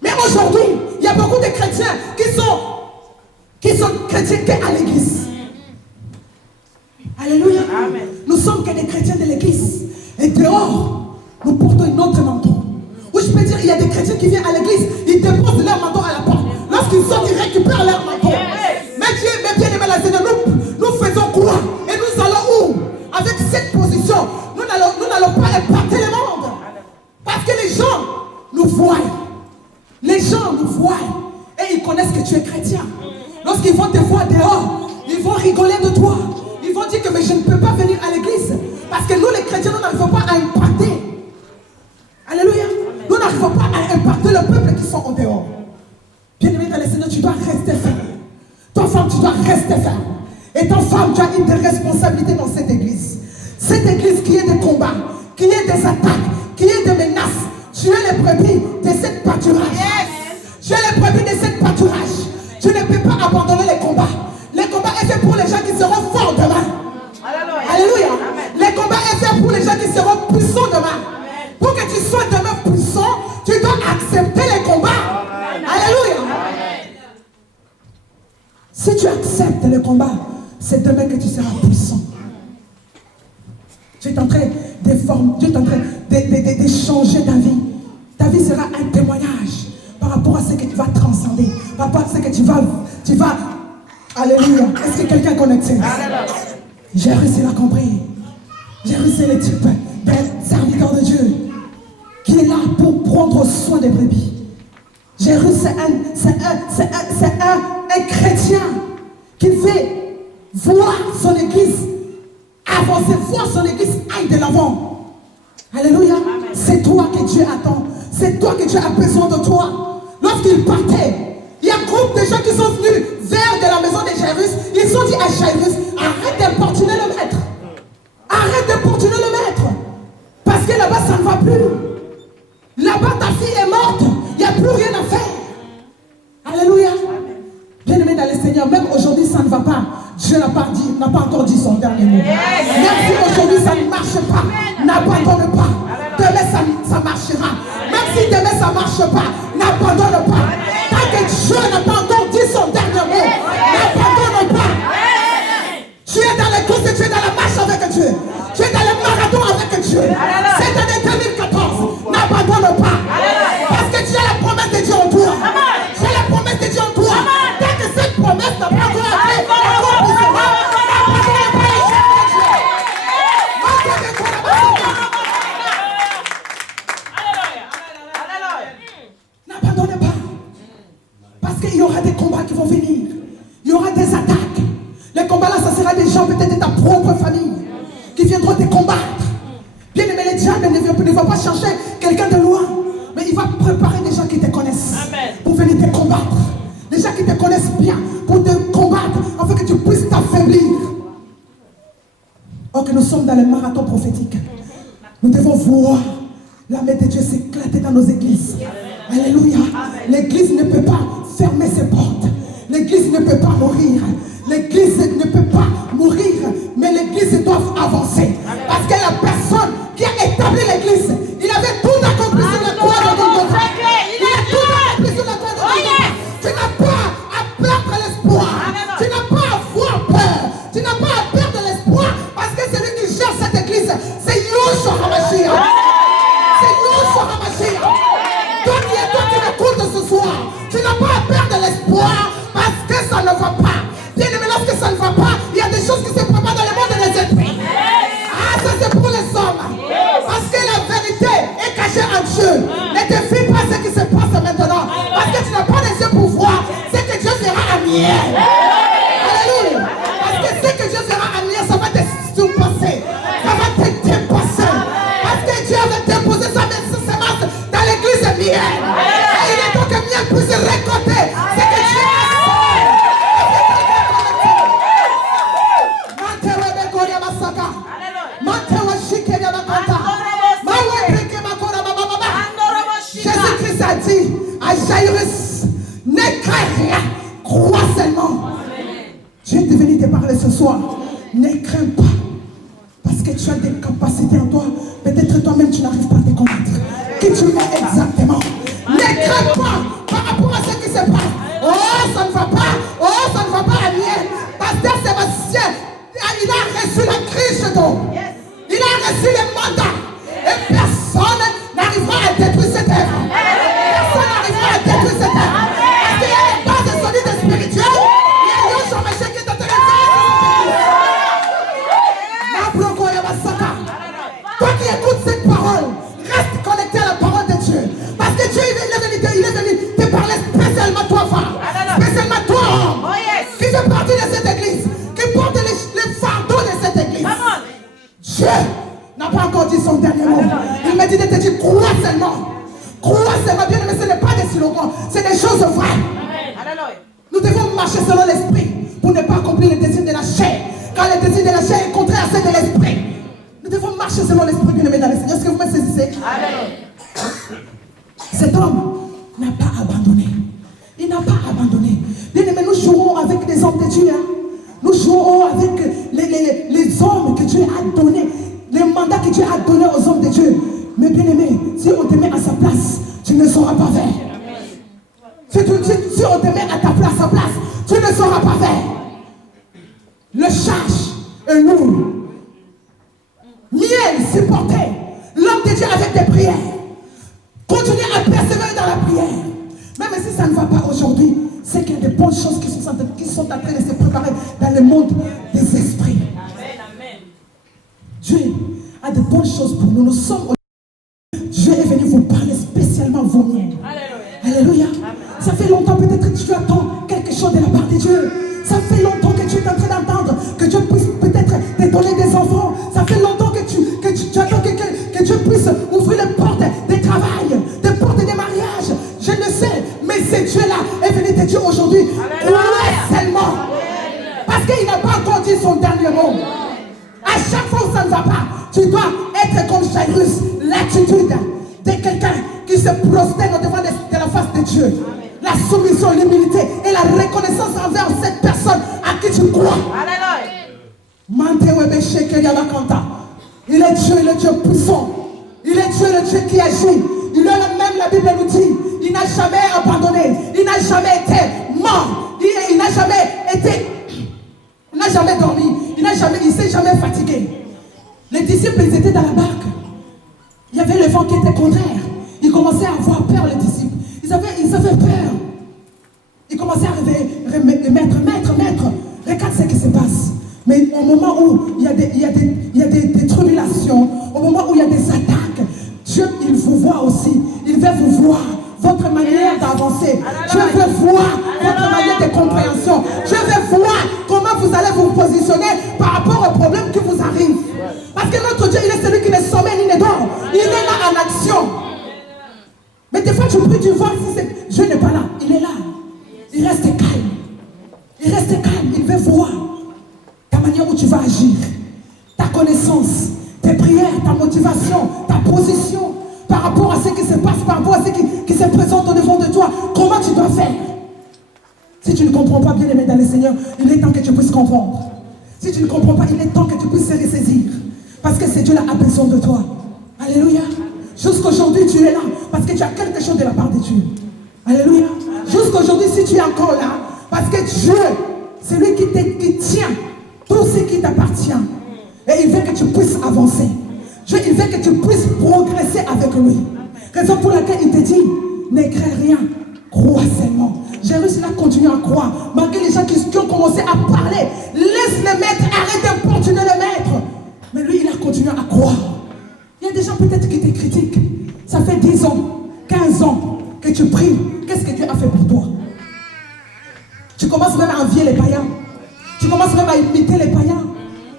Mais aujourd'hui, il y a beaucoup de chrétiens qui sont chrétiens qu'à l'église. Alléluia. Amen. Nous sommes que des chrétiens de l'église. Et dehors, nous portons une autre manteau. Ou je peux dire, il y a des chrétiens qui viennent à l'église, ils déposent leur manteau à la porte. Lorsqu'ils sortent, ils récupèrent leur manteau. Mais Dieu, mais bien aimé la Seigneur, nous faisons quoi? Et nous allons où? Avec cette position, nous n'allons pas impacter le monde. Parce que les gens nous voient. Les gens nous voient. Et ils connaissent que tu es chrétien. Lorsqu'ils vont te voir dehors, ils vont rigoler de toi. Ils vont dire que mais je ne peux pas venir à l'église. Parce que nous les chrétiens, nous n'arrivons pas à impacter. Alléluia. Nous n'arrivons pas à impacter le peuple qui sont au dehors. Bien aimé dans le Seigneur, tu dois rester ferme. Toi femme, tu dois rester ferme. Et toi femme, tu as une des responsabilités dans cette église. Cette église qui est des combats, qui est des attaques, qui est des menaces. Tu es les brebis de cette pâturage. Tu es les brebis de cette pâturage. Tu ne peux pas abandonner les combats. Les combats est fait pour les gens qui seront forts demain. Alléluia. Les combats est fait pour les gens qui seront puissants demain. Pour que tu sois demain puissant, tu dois accepter les combats. Alléluia. Si tu acceptes les combats, c'est demain que tu seras puissant. Tu es en train de changer ta vie. Ta vie sera un témoignage par rapport à ce que tu vas transcender, par rapport à ce que tu vas. Alléluia. Est-ce que quelqu'un est connecté? J'ai réussi à compris. J'ai réussi le type d'un serviteur de Dieu qui est là pour prendre soin des brebis. J'ai réussi c'est un chrétien qui veut voir son église avancer, voir son église aille de l'avant. Alléluia. C'est toi que Dieu attend. C'est toi que Dieu a besoin de toi. Lorsqu'il partait, il y a un groupe de gens qui sont venus vers de la maison de Jairus. Ils ont dit à Jairus, arrête d'importuner le maître. Arrête d'importuner le maître. Parce que là-bas, ça ne va plus. Là-bas, ta fille est morte. Il n'y a plus rien à faire. Alléluia. Bien-aimé dans le Seigneur, même aujourd'hui, ça ne va pas. Dieu n'a pas encore dit son dernier mot. Même si aujourd'hui, ça ne marche pas, n'abandonne pas. Demain, ça marchera. Même si demain, ça ne marche pas, n'abandonne n'abandonne pas. Tant que Dieu n'a pas encore dit son dernier mot, n'abandonne pas. Tu es dans l'église, tu es dans la marche avec Dieu. Tu es dans le marathon avec Dieu. Cette année 2014, n'abandonne pas. Parce que tu as la promesse de Dieu en toi. Tu as la promesse de Dieu en toi. Tant que cette promesse n'a pas encore été accomplie, n'abandonne pas les choses de Dieu. N'abandonne pas. Parce qu'il y aura des combats qui vont venir. Il y aura des attaques. Les combats là, ça sera des gens peut-être de ta propre famille qui viendront te combattre. Bien aimé, le diable ne va pas chercher quelqu'un de loin, mais il va préparer des gens qui te connaissent. Amen. Pour venir te combattre. Des gens qui te connaissent bien pour te combattre afin que tu puisses t'affaiblir. Or que nous sommes dans le marathon prophétique. Nous devons voir la main de Dieu s'éclater dans nos églises. Amen. Alléluia. L'église ne peut pas fermer ses portes. L'église ne peut pas mourir. L'église ne peut pas mourir, mais l'église doit avancer. Parce que la personne qui a établi l'église, il avait tout accompli sur la croix de Golgotha. Il a tout accompli sur la croix de Golgotha. Tu n'as pas à perdre l'espoir. Tu n'as pas à avoir peur. Tu n'as pas à perdre l'espoir. Parce que celui qui gère cette église, c'est Yeshua HaMashiach. C'est Yeshua HaMashiach. Toi qui m'écoutes ce soir, tu n'as pas à perdre l'espoir parce que ça ne va pas. Bien aimé, lorsque ça ne va pas, il y a des choses qui se préparent dans le monde des esprits. Ah, ça c'est pour les hommes. Parce que la vérité est cachée en Dieu. Ne te fie pas ce qui se passe maintenant. Parce que tu n'as pas les yeux pour voir ce que Dieu fera à miel. Alléluia. Parce que ce que Dieu fera à miel, ça va te surpasser. Ça va te dépasser. Parce que Dieu va déposer sa semence dans l'église de miel. Et il est temps que miel puisse récolter ce que Dieu a fait. Jésus-Christ a dit à Jairus, ne crains rien, crois seulement. Dieu est venu te parler ce soir. Ne crains pas, parce que tu as des capacités en toi. Peut-être toi-même tu n'arrives pas à te connaître. Qui tu es exactement. Ne crains pas par rapport à ce qui se passe. Oh, ça ne va pas. Oh, ça ne va pas à rien. Pasteur Sébastien, il a reçu la Christ. Il a reçu le mandat. Et personne n'arrivera à détruire cette œuvre. Personne n'arrivera à détruire cette œuvre. Parce qu'il y a une base solide spirituelle. Il y a un jour qui est intéressé. Toi qui écoutes cette parole, reste connecté à la parole de Dieu. Parce que Dieu il est venu te parler spécialement toi, femme. Spécialement toi, homme. Qui fait partie de cette église. Qui porte les fardeaux de cette église. Dieu n'a pas encore dit son dernier mot. Il m'a dit de te dire, crois seulement. Crois seulement, bien aimé, ce n'est pas des slogans, c'est des choses vraies. Nous devons marcher selon l'esprit pour ne pas accomplir les désirs de la chair. Quand les désirs de la chair est contraire à ceux de l'esprit. Nous devons marcher selon l'esprit, bien aimé dans le Seigneur. Est-ce que vous me saisissez? Cet homme n'a pas abandonné. Il n'a pas abandonné. Bien aimé, nous jouons avec les hommes de Dieu. Nous jouons avec les hommes que Dieu a donnés. Les mandats que Dieu a donnés aux hommes de Dieu. Mais bien aimé, si on te met à sa place, tu ne seras pas vert. Si on te met à sa place, tu ne seras pas vert. Le charge est lourd. Miel supporter l'homme de Dieu avec des prières. Continuez à persévérer dans la prière. Même si ça ne va pas aujourd'hui, c'est qu'il y a des bonnes choses qui sont en train de se préparer dans le monde des esprits. Dieu a de bonnes choses pour nous. Nous sommes. Dieu est venu vous parler spécialement vous-même. Alléluia. Ça fait longtemps peut-être que tu attends quelque chose de la part de Dieu. Ça fait longtemps que tu es en train d'entendre que Dieu puisse peut-être te donner des enfants. Ça fait longtemps que tu attends que Dieu puisse ouvrir les portes des travail, des portes des mariages. Je le sais, mais ce Dieu-là est venu te dire aujourd'hui, crois seulement. Parce qu'il n'a pas encore dit son dernier mot. À chaque fois où ça ne va pas, tu dois être comme Jairus, l'attitude de quelqu'un qui se prosterne devant de la face de Dieu. La soumission, l'humilité et la reconnaissance envers cette personne à qui tu crois. Il est Dieu, il est Dieu puissant. Il est Dieu, le Dieu qui agit. Il est le même, la Bible nous dit. Il n'a jamais abandonné. ils avaient peur. Ils commençaient à rêver, maître, regarde ce qui se passe. Mais au moment où il y a des tribulations, au moment où il y a des attaques, Dieu, il vous voit aussi. Il veut vous voir, votre manière d'avancer. Je veux voir votre manière de compréhension. Je veux voir comment vous allez vous positionner par rapport aux problèmes qui vous arrivent. Parce que notre Dieu, il est celui qui ne sommeille ni ne dort. Il est là en action. Mais des fois, tu pries, tu vois, si Dieu n'est pas là. Il est là. Il reste calme. Il reste calme. Il veut voir ta manière où tu vas agir, ta connaissance, tes prières, ta motivation, ta position par rapport à ce qui se passe, par rapport à ce qui se présente au devant de toi. Comment tu dois faire? Si tu ne comprends pas, bien aimé dans le Seigneur, il est temps que tu puisses comprendre. Si tu ne comprends pas, il est temps que tu puisses se ressaisir. Parce que c'est Dieu là a besoin de toi. Alléluia. Jusqu'aujourd'hui, tu es là parce que tu as quelque chose de la part de Dieu. Alléluia. Jusqu'aujourd'hui, si tu es encore là, parce que Dieu, c'est lui qui tient tout ce qui t'appartient. Et il veut que tu puisses avancer. Dieu, il veut que tu puisses progresser avec lui. Raison pour laquelle il te dit, n'écris rien, crois seulement. J'ai réussi à continuer à croire. Malgré les gens qui ont commencé à parler, laisse le maître, arrête d'importuner le maître. Mais lui, il a continué à croire. Il y a des gens peut-être qui te critiquent. Ça fait 10 ans, 15 ans que tu pries. Qu'est-ce que Dieu a fait pour toi? Tu commences même à envier les païens. Tu commences même à imiter les païens.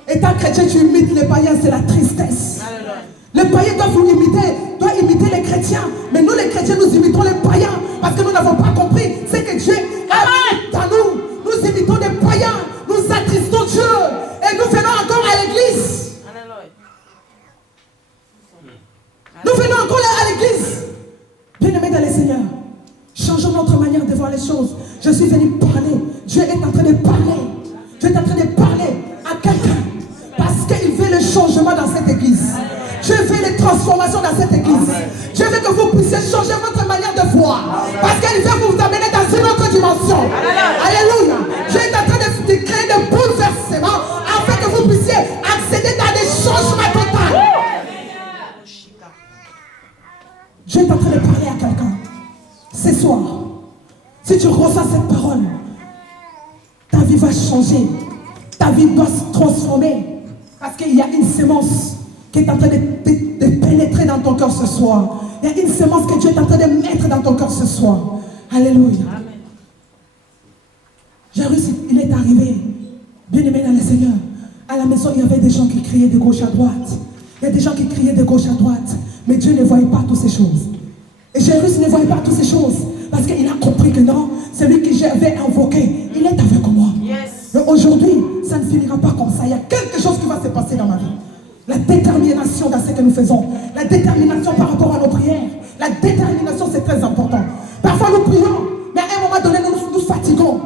Étant chrétien, tu imites les païens, c'est la tristesse. Les païens doivent imiter les chrétiens. Mais nous, les chrétiens, nous imitons les païens. Parce que nous n'avons pas compris ce que Dieu a mis dans nous. Nous imitons les païens. Nous attristons Dieu. Et nous venons encore à l'église. Nous venons encore à l'église. Bien-aimés dans le Seigneur, changeons notre manière de voir les choses. Je suis venu parler. Dieu est en train de parler. Dieu est en train de parler à quelqu'un. Parce qu'il veut le changement dans cette église. Dieu veut les transformations dans cette église. Dieu veut que vous puissiez changer votre manière de voir. Parce qu'il veut vous amener dans une autre dimension. Alléluia. Dieu est en train de créer des bouleversements afin que vous puissiez accéder dans des changements totaux. Dieu est en train de parler à quelqu'un. Ce soir, si tu reçois cette parole, ta vie va changer. Ta vie doit se transformer. Parce qu'il y a une sémence qui est en train de pénétrer dans ton cœur ce soir. Il y a une sémence que Dieu est en train de mettre dans ton cœur ce soir. Alléluia. J'ai réussi, il est arrivé. Bien-aimé dans le Seigneur. À la maison, il y avait des gens qui criaient de gauche à droite. Il y a des gens qui criaient de gauche à droite. Mais Dieu ne voyait pas toutes ces choses. Et Jésus ne voyait pas toutes ces choses. Parce qu'il a compris que non, celui que j'avais invoqué, il est avec moi. Mais aujourd'hui, ça ne finira pas comme ça. Il y a quelque chose qui va se passer dans ma vie. La détermination dans ce que nous faisons. La détermination par rapport à nos prières. La détermination, c'est très important. Parfois, nous prions, mais à un moment donné, nous fatiguons.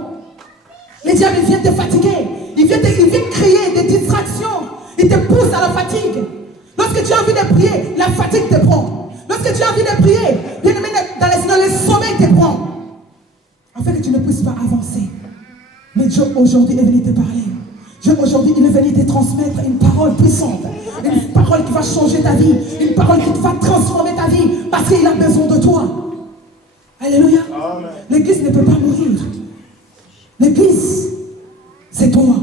Les diables viennent te fatiguer. Ils viennent créer des distractions. Ils te poussent à la fatigue. Lorsque tu as envie de prier, la fatigue te prend. Lorsque tu as envie de prier, bien aimé, dans le sommeil te prend. Afin que tu ne puisses pas avancer. Mais Dieu aujourd'hui est venu te parler. Dieu aujourd'hui il est venu te transmettre une parole puissante. Une parole qui va changer ta vie. Une parole qui va transformer ta vie. Parce qu'il a besoin de toi. Alléluia. L'église ne peut pas mourir. L'église, c'est toi.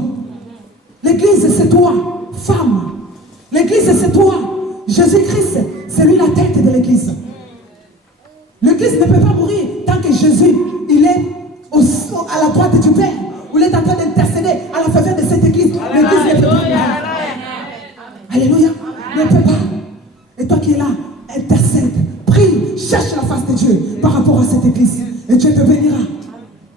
L'église, c'est toi, femme. L'église, c'est toi. Jésus-Christ, c'est lui la tête de l'église. L'église ne peut pas mourir tant que Jésus, il est à la droite du Père. Où il est en train d'intercéder à la faveur de cette église. L'église ne peut pas mourir. Alléluia. Ne peut pas. Et toi qui es là, intercède, prie, cherche la face de Dieu par rapport à cette église. Et Dieu te bénira.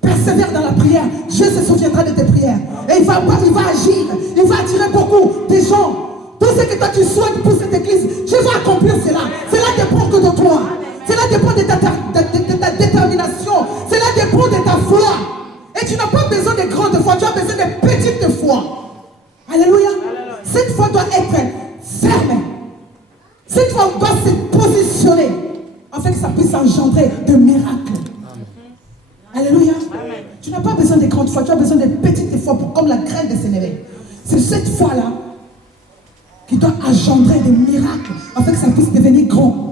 Persévère dans la prière. Dieu se souviendra de tes prières. Et il va agir. Il va attirer beaucoup de gens. Tout ce que toi tu souhaites pour cette église, Dieu va accomplir cela. Cela dépend que de toi. Cela dépend de ta détermination. Cela dépend de ta foi. Et tu n'as pas besoin de grande foi. Tu as besoin de petite foi. Alléluia. Cette foi doit être ferme. Cette foi doit se positionner afin que ça puisse engendrer de miracles. Alléluia. Tu n'as pas besoin de grande foi. Tu as besoin de petite foi comme la graine de sénévé. C'est cette foi-là qui doit engendrer des miracles afin que ça puisse devenir grand.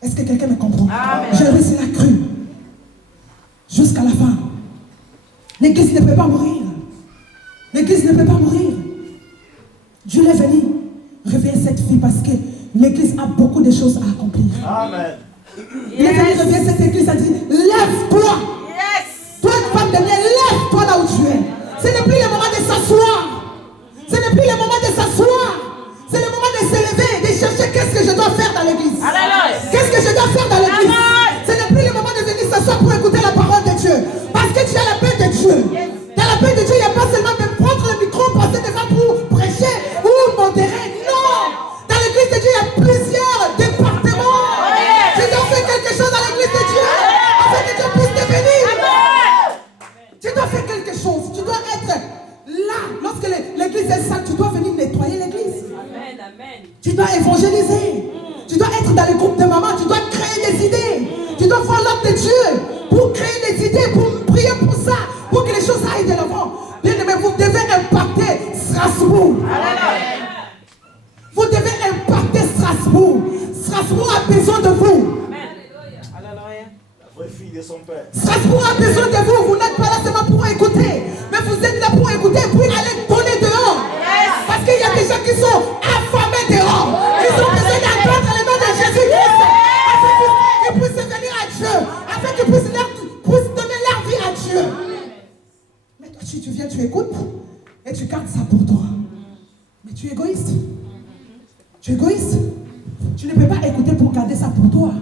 Est-ce que quelqu'un me comprend? Jésus l'a cru. L'église ne peut pas mourir. L'église ne peut pas mourir. Dieu est venu réveiller cette fille parce que l'église a beaucoup de choses à accomplir. Amen. Il est venu réveiller cette église et dit, lève-toi. Yes. Toi, une femme de bien, lève-toi là où tu es. Ce n'est plus le moment de s'asseoir. Ce n'est plus le moment de s'asseoir. C'est le moment de s'élever, de chercher qu'est-ce que je dois faire dans l'église. Qu'est-ce que je dois faire dans l'église. Ce n'est plus le moment de venir s'asseoir pour écouter la parole de Dieu. Parce que tu as la paix de Dieu. Dans la paix de Dieu, il n'y a pas seulement de prendre le micro, passer devant pour prêcher ou modérer. Non. Dans l'église de Dieu, il y a plusieurs départements. Tu dois faire quelque chose dans l'église de Dieu. Afin que Dieu puisse te bénir. Tu dois faire quelque chose. Tu dois être là. Lorsque l'église est sale, tu dois venir nettoyer l'église. Tu dois évangéliser. Tu dois être dans les groupes de mamans. Tu dois créer des idées. Tu dois faire l'œuvre de Dieu pour créer des idées, pour prier pour ça, pour que les choses aillent de l'avant. Bien aimé, vous devez impacter Strasbourg. Vous devez impacter Strasbourg. Strasbourg a besoin de vous. Strasbourg a besoin de vous. Vous n'êtes pas là seulement pour écouter, mais vous êtes là pour écouter puis aller donner dehors. Parce qu'il y a des gens qui sont affamés dehors. Ils ont besoin d'entendre le nom de Jésus-Christ afin qu'ils puissent venir à Dieu, afin qu'ils puissent donner leur vie à Dieu. Mais toi, tu viens, tu écoutes et tu gardes ça pour toi. Mais tu es égoïste. Tu es égoïste. Tu ne peux pas écouter pour garder ça pour toi.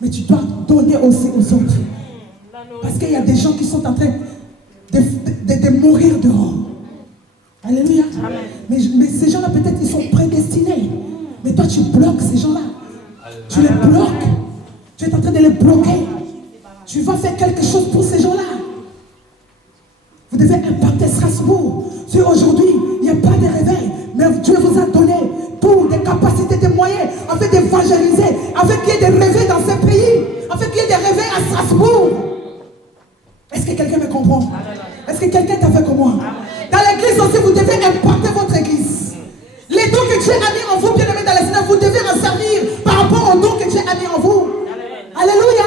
Mais tu dois donner aussi aux autres. Parce qu'il y a des gens qui sont en train de mourir dehors. Alléluia. Mais ces gens-là, peut-être, ils sont prédestinés. Mais toi, tu bloques ces gens-là. Tu les bloques. Tu es en train de les bloquer. Tu vas faire quelque chose pour ces gens-là. Vous devez impacter Strasbourg. Si aujourd'hui, il n'y a pas de réveil, mais Dieu vous a donné pour des capacités, des moyens, afin d'évangéliser, afin qu'il y ait des réveils dans ce pays, afin qu'il y ait des réveils à Strasbourg. Est-ce que quelqu'un me comprend? Est-ce que quelqu'un t'a fait comme moi? Dans l'église aussi, vous devez impacter votre église. Les dons que Dieu a mis en vous, bien aimés dans le Seigneur, vous devez en servir par rapport aux dons que Dieu a mis en vous. Alléluia.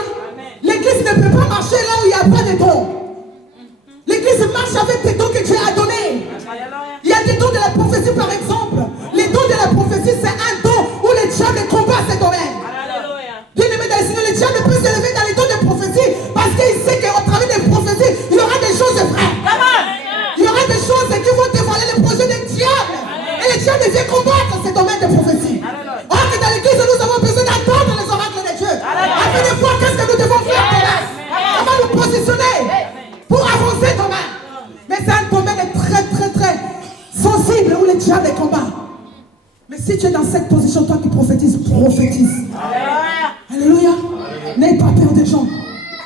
L'église ne peut pas marcher là où il n'y a pas de dons. L'église marche avec des dons que Dieu a donnés. Il y a des dons de la prophétie par exemple. Les dons de la prophétie, c'est un don où le diable combat ce domaine. Bien aimé dans le Seigneur, le diable peut s'élever dans les dons de prophétie parce qu'il sait qu'au travers des prophéties, il y aura des choses vraies. Il y aura des choses qui vont dévoiler les projets du diable. Et le diable vient combattre ce domaine de prophétie. Or que dans l'église, nous avons besoin d'entendre les oracles de Dieu. Afin de voir qu'est-ce que nous devons faire demain. Comment nous positionner pour avancer demain. Mais c'est un domaine très très très sensible où le diable combat. Mais si tu es dans cette position, toi qui prophétises, prophétise. Alléluia. N'aie pas peur des gens.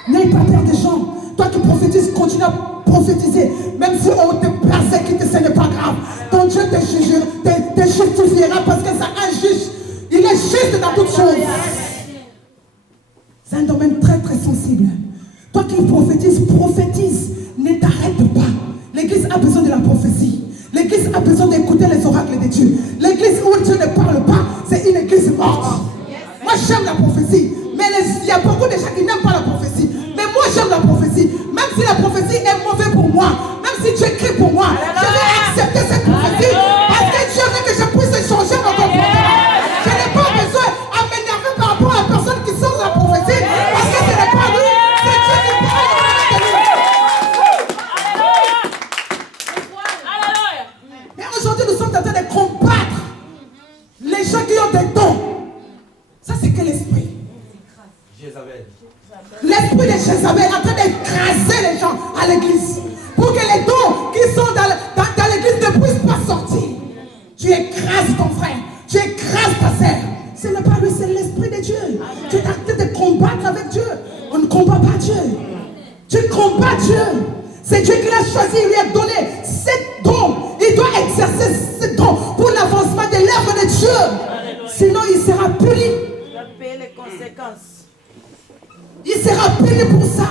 N'aie pas peur des gens. Toi qui prophétises, continue à prophétiser. Même si on te persécute, ce n'est pas grave. Ton Dieu te justifiera parce que c'est un juge. Il est juste dans toutes choses. C'est un domaine très très sensible. Toi qui prophétises, prophétise. Ne t'arrête pas. L'église a besoin de la prophétie. L'église a besoin d'écouter les oracles de Dieu. L'église où Dieu ne parle pas, c'est une église morte. Moi j'aime la prophétie. Mais il y a beaucoup de gens qui n'aiment pas la prophétie. Mais moi j'aime la prophétie. Même si la prophétie est mauvaise pour moi, même si Dieu crie pour moi, je vais accepter cette prophétie. Parce que Dieu veut que je puisse changer mon comportement. Je n'ai pas besoin à m'énerver par rapport à la personne qui sort de la prophétie. Parce que ce n'est pas lui, c'est Dieu qui parle de lui. Mais aujourd'hui nous sommes en train de combattre les gens qui ont des dons. Ça c'est que l'esprit. L'esprit de Jézabel est en train d'écraser les gens à l'église. Pour que les dons qui sont dans l'église ne puissent pas sortir. Tu écrases ton frère. Tu écrases ta sœur. Ce n'est pas lui, c'est l'esprit de Dieu. Tu es en train de combattre avec Dieu. On ne combat pas Dieu. Tu combats Dieu. C'est Dieu qui l'a choisi. Il lui a donné ce don. Il doit exercer ce don pour l'avancement de l'œuvre de Dieu. Sinon il sera puni. Il va payer les conséquences. Il sera puni pour ça.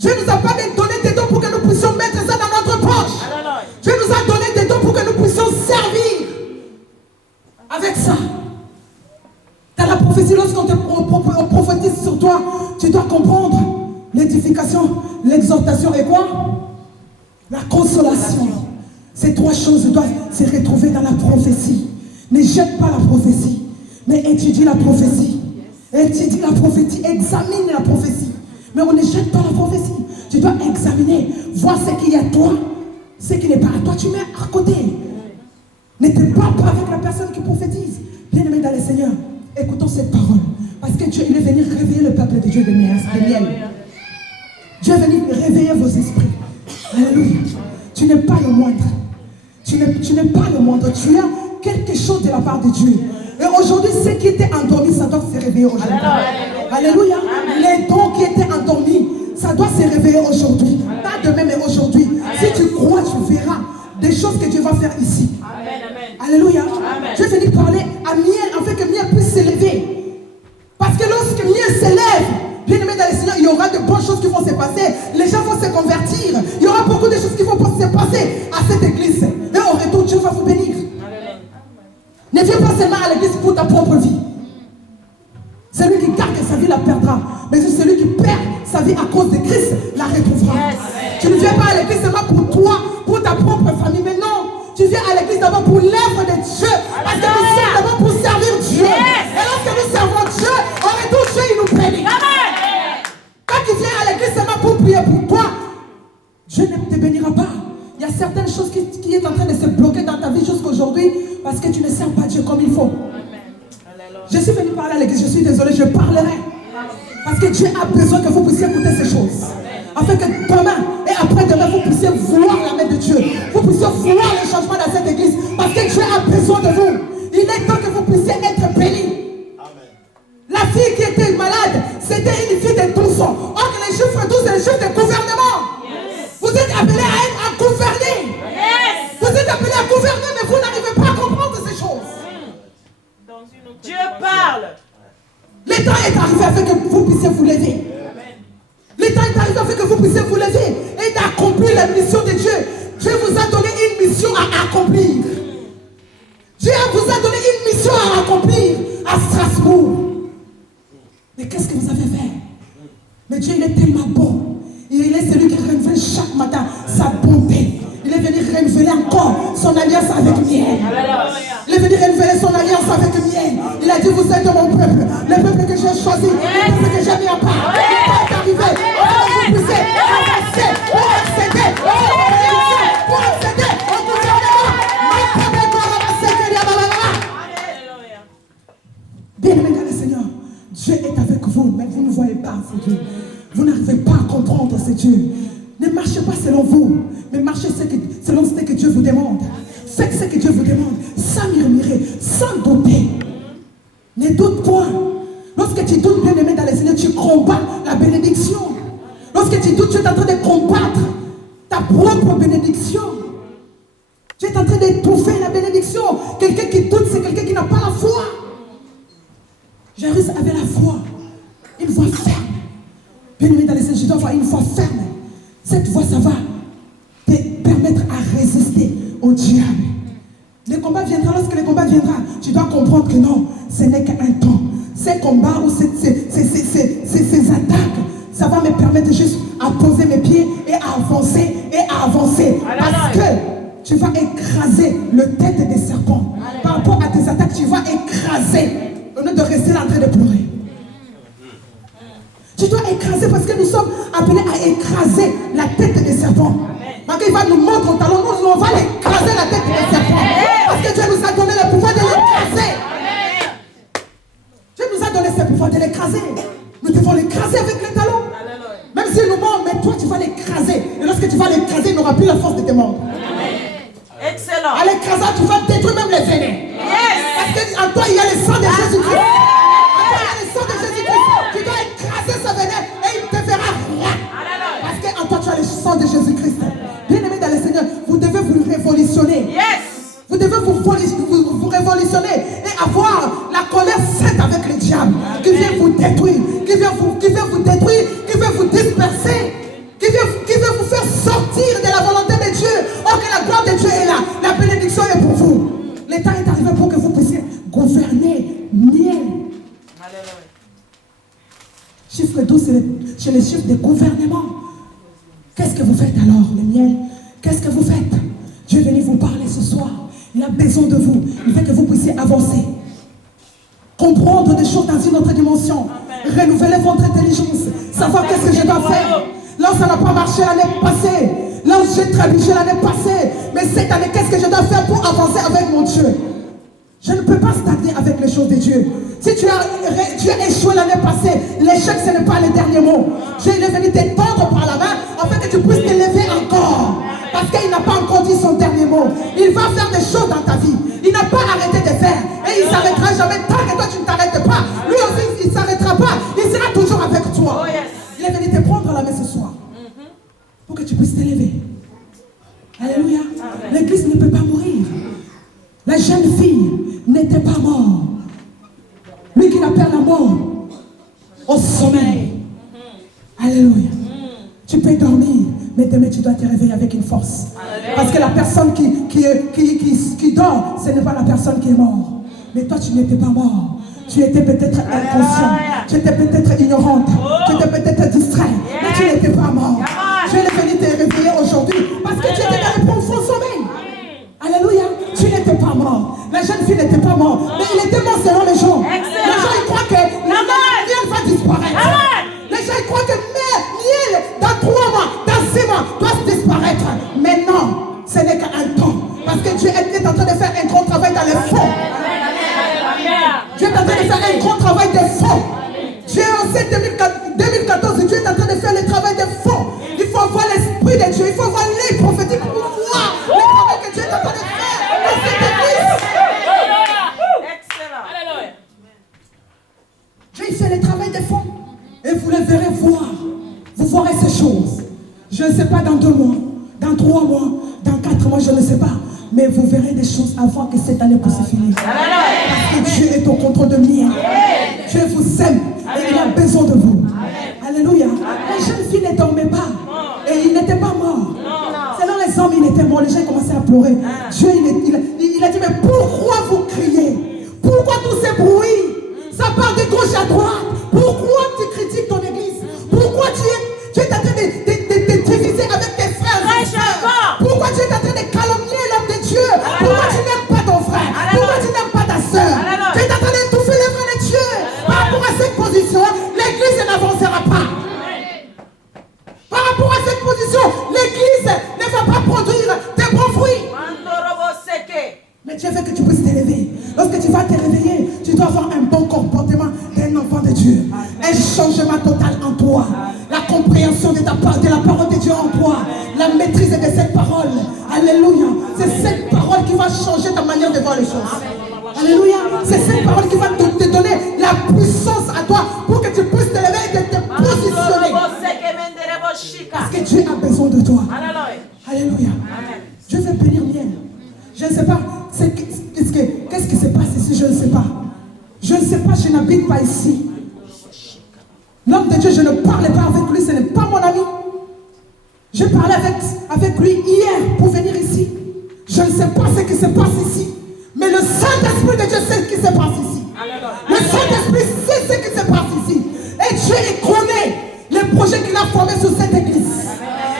Dieu ne nous a pas donné des dons pour que nous puissions mettre ça dans notre poche. Dieu nous a donné des dons pour que nous puissions servir avec ça. Dans la prophétie, lorsqu'on prophétise sur toi, tu dois comprendre l'édification, l'exhortation et quoi? La consolation. Ces trois choses doivent se retrouver dans la prophétie. Ne jette pas la prophétie, mais étudie la prophétie. Étudie la prophétie, examine la prophétie. Mais on ne jette pas la prophétie. Tu dois examiner, voir ce qu'il y a à toi, ce qui n'est pas à toi, tu mets à côté. Ne te parle pas avec la personne qui prophétise. Bien-aimé dans le Seigneur, écoutons cette parole. Parce que Dieu, il est venu réveiller le peuple de Dieu de miel. Dieu est venu réveiller vos esprits. Alléluia. Tu n'es pas le moindre. Tu n'es pas le moindre. Tu as quelque chose de la part de Dieu. Et aujourd'hui, ce qui était endormi, ça doit se réveiller aujourd'hui. Alléluia. Les dons qui étaient endormis, ça doit se réveiller aujourd'hui. Pas demain, mais aujourd'hui. Si tu crois, tu verras des choses que Dieu va faire ici. Alléluia. Dieu est venu parler à Miel afin que Miel puisse s'élever. Parce que lorsque Miel s'élève, bien aimé dans le Seigneur, il y aura de bonnes choses qui vont se passer. Les gens vont se convertir. Il y aura beaucoup de choses qui vont se passer à cette église. Et au retour, Dieu va vous bénir. Ne viens pas seulement à l'église pour ta propre vie. Celui qui garde sa vie la perdra. Mais celui qui perd sa vie à cause de Christ la retrouvera. Tu ne viens pas à l'église seulement pour toi, pour ta propre famille. Mais non, tu viens à l'église d'abord pour l'œuvre de Dieu. Parce que nous sommes d'abord pour servir Dieu. Et lorsque nous servons Dieu, au retour, Dieu il nous bénit. Quand tu viens à l'église seulement pour prier pour toi, Dieu ne te bénira pas. Il y a certaines choses qui sont en train de se bloquer dans ta vie jusqu'à aujourd'hui parce que tu ne sers pas Dieu comme il faut. Je suis venu parler à l'église, je suis désolé, je parlerai. Parce que Dieu a besoin que vous puissiez écouter ces choses. Afin que demain et après-demain, vous puissiez voir la main de Dieu. Vous puissiez voir le changement dans cette église. Parce que Dieu a besoin de vous. Il est temps que vous puissiez être bénis. La fille qui était malade, c'était une fille de 12 ans. Or, les chiffres 12, c'est les chiffres de gouvernement. Vous êtes appelés à gouverner. Vous êtes appelés à gouverner, mais vous n'arrivez pas à comprendre ces choses. Dieu parle. Le temps est arrivé afin que vous puissiez vous lever. Le temps est arrivé afin que vous puissiez vous lever et d'accomplir la mission de Dieu. Dieu vous a donné une mission à accomplir. Dieu vous a donné une mission à accomplir à Strasbourg. Mais qu'est-ce que vous avez fait? Mais Dieu, il est tellement bon. Il est celui qui renouvelle chaque matin sa bonté. Il est venu renouveler encore son alliance avec Miel. Il est venu renouveler son alliance avec Miel. Il a dit, vous êtes mon peuple. Le peuple que j'ai choisi. Le peuple que j'ai mis en part. Le temps est arrivé. Vous puissiez avancer pour accéder pour accéder au gouvernement. Bien-aimé dans le Seigneur, Dieu est avec vous, mais vous ne voyez pas ce Dieu. Vous n'arrivez pas à comprendre ce Dieu. Ne marchez pas selon vous, mais marchez selon ce que Dieu vous demande. Faites ce que Dieu vous demande, sans murmurer, sans douter. Ne doute point. Lorsque tu doutes, bien aimé dans le Seigneur, tu combats la bénédiction. Lorsque tu doutes, tu es en train de combattre ta propre bénédiction. Tu es en train d'étouffer la bénédiction. Quelqu'un qui doute, c'est quelqu'un qui n'a pas la foi. Jairus avait la foi, une foi ferme. Bien aimé dans le Seigneur, je dois avoir une foi ferme. Cette foi, ça va te permettre à résister au diable. Le combat viendra, lorsque le combat viendra, tu dois comprendre que non, ce n'est qu'un temps. Ces combats ou ces attaques, ça va me permettre juste à poser mes pieds et à avancer Parce que tu vas écraser le tête des serpents. Par rapport à tes attaques, tu vas écraser au lieu de rester là en train de pleurer. Tu dois écraser parce que nous sommes appelés à écraser la tête des serpents. Maintenant, il va nous montrer au talon, nous on va écraser la tête des serpents. Parce que Dieu nous a donné le pouvoir de l'écraser. Dieu nous a donné ce pouvoir de l'écraser. Nous devons l'écraser avec les talons. Même s'il nous mord, mais toi tu vas l'écraser. Et lorsque tu vas l'écraser, il n'aura plus la force de te mordre. Excellent. À l'écrasant, tu vas détruire même les venin. Parce qu'en toi, il y a le sang de Jésus-Christ. En toi, il y a le sang de Jésus-Christ. Tu dois écraser ce venin et il ne te fera rien. Parce qu'en toi, tu as le sang de Jésus-Christ. Bien-aimés dans le Seigneur, vous devez vous révolutionner. Vous devez vous révolutionner et avoir la colère sainte avec le diable qui vient vous détruire, qui vient vous détruire, qui vient vous disperser, qui vient vous faire sortir de la volonté de Dieu. Or que la gloire de Dieu est là, la bénédiction est pour vous. Le temps est arrivé pour que vous puissiez gouverner miel. Chiffre 12, c'est le chiffre de gouvernement. Qu'est-ce que vous faites alors, le miel? Qu'est-ce que vous faites? Dieu est venu vous parler ce soir. Il a besoin de vous. Il veut que vous puissiez avancer. Comprendre des choses dans une autre dimension. Renouveler votre intelligence. Savoir qu'est-ce que je dois faire. Là, ça n'a pas marché l'année passée. Là, j'ai trébuché l'année passée. Mais cette année, qu'est-ce que je dois faire pour avancer avec mon Dieu? Je ne peux pas stagner avec les choses de Dieu. Si tu as échoué l'année passée, l'échec, ce n'est pas le dernier mot. Dieu est venu te tendre par la main afin que tu puisses t'élever encore. Parce qu'il n'a pas encore dit son dernier mot. Il va faire des choses dans ta vie. Il n'a pas arrêté de faire. Et il ne s'arrêtera jamais tant que toi tu ne t'arrêtes pas. Lui aussi, il ne s'arrêtera pas. Il sera toujours avec toi. Il est venu te prendre la main ce soir. Pour que tu puisses t'élever. Alléluia. L'église ne peut pas mourir. La jeune fille n'était pas morte. Lui qui appelle la mort au sommeil. Alléluia. Tu peux dormir, mais demain tu dois te réveiller avec une force. Parce que la personne qui dort, ce n'est pas la personne qui est morte. Mais toi, tu n'étais pas mort. Tu étais peut-être inconscient. Tu étais peut-être ignorante. Tu étais peut-être distrait. Mais tu n'étais pas mort. Dieu est venu te réveiller aujourd'hui parce que tu étais dans le profond sommeil. Alléluia. Tu n'étais pas mort. La jeune fille n'était pas morte. Mais il était mort selon les gens. Les gens ils croient que miel va disparaître. Les gens ils croient que miel dans 3 mois, dans 6 mois doit disparaître. Mais non, ce n'est qu'un temps. Parce que Dieu est en train de faire un grand travail dans les fonds. Dieu est en train de faire un grand travail des fonds. Dieu en 2014, Dieu est en train de faire le travail des fonds. Il faut avoir l'esprit de Dieu. Il faut avoir l'œil prophétique pour voir le travail que Dieu est en train de faire dans cette église. Excellent. Alléluia. Dieu fait le travail des fonds. Et vous le verrez voir. Vous verrez ces choses. Je ne sais pas dans 2 mois, dans 3 mois, dans 4 mois, je ne sais pas. Mais vous verrez des choses avant que cette année puisse finir. Parce que Dieu est au contrôle de mien. Dieu vous aime et il a besoin de vous. Alléluia. La jeune fille ne dormait pas. Et il n'était pas mort. Selon les hommes, il était mort. Les gens commençaient à pleurer. Dieu, il a dit, mais pourquoi vous criez? Pourquoi tous ces bruits? Ça part de gauche à droite. Pourquoi tu critiques ton église? Pourquoi tu es en train de diviser avec tes frères et sœurs? Pourquoi tu es en train de calomnier l'homme de Dieu? Pourquoi tu n'aimes pas ton frère? Pourquoi tu n'aimes pas ta sœur? Tu es en train d'étouffer l'œuvre de Dieu. Par rapport à cette position, l'église n'avancera pas. Par rapport à cette position, l'église ne va pas produire des bons fruits. Mais Dieu veut que tu puisses t'élever. Lorsque tu vas te réveiller, tu dois avoir un bon comportement d'un enfant de Dieu. Un changement total en toi. La compréhension de la parole de Dieu en toi. La maîtrise de cette parole. Alléluia. C'est cette parole qui va changer ta manière de voir les choses. Alléluia. C'est cette parole qui va te donner la puissance à toi pour que tu puisses te lever et te positionner. Parce que Dieu a besoin de toi. Alléluia. Dieu veut bénir bien. Je ne sais pas. Qu'est-ce qui se passe ici? Je ne sais pas. Je ne sais pas, je n'habite pas ici. L'homme de Dieu, je ne parlais pas avec lui, ce n'est pas mon ami. J'ai parlé avec lui hier pour venir ici. Je ne sais pas ce qui se passe ici. Mais le Saint-Esprit de Dieu sait ce qui se passe ici. Le Saint-Esprit sait ce qui se passe ici. Et Dieu connaît les projets qu'il a formés sur cette église.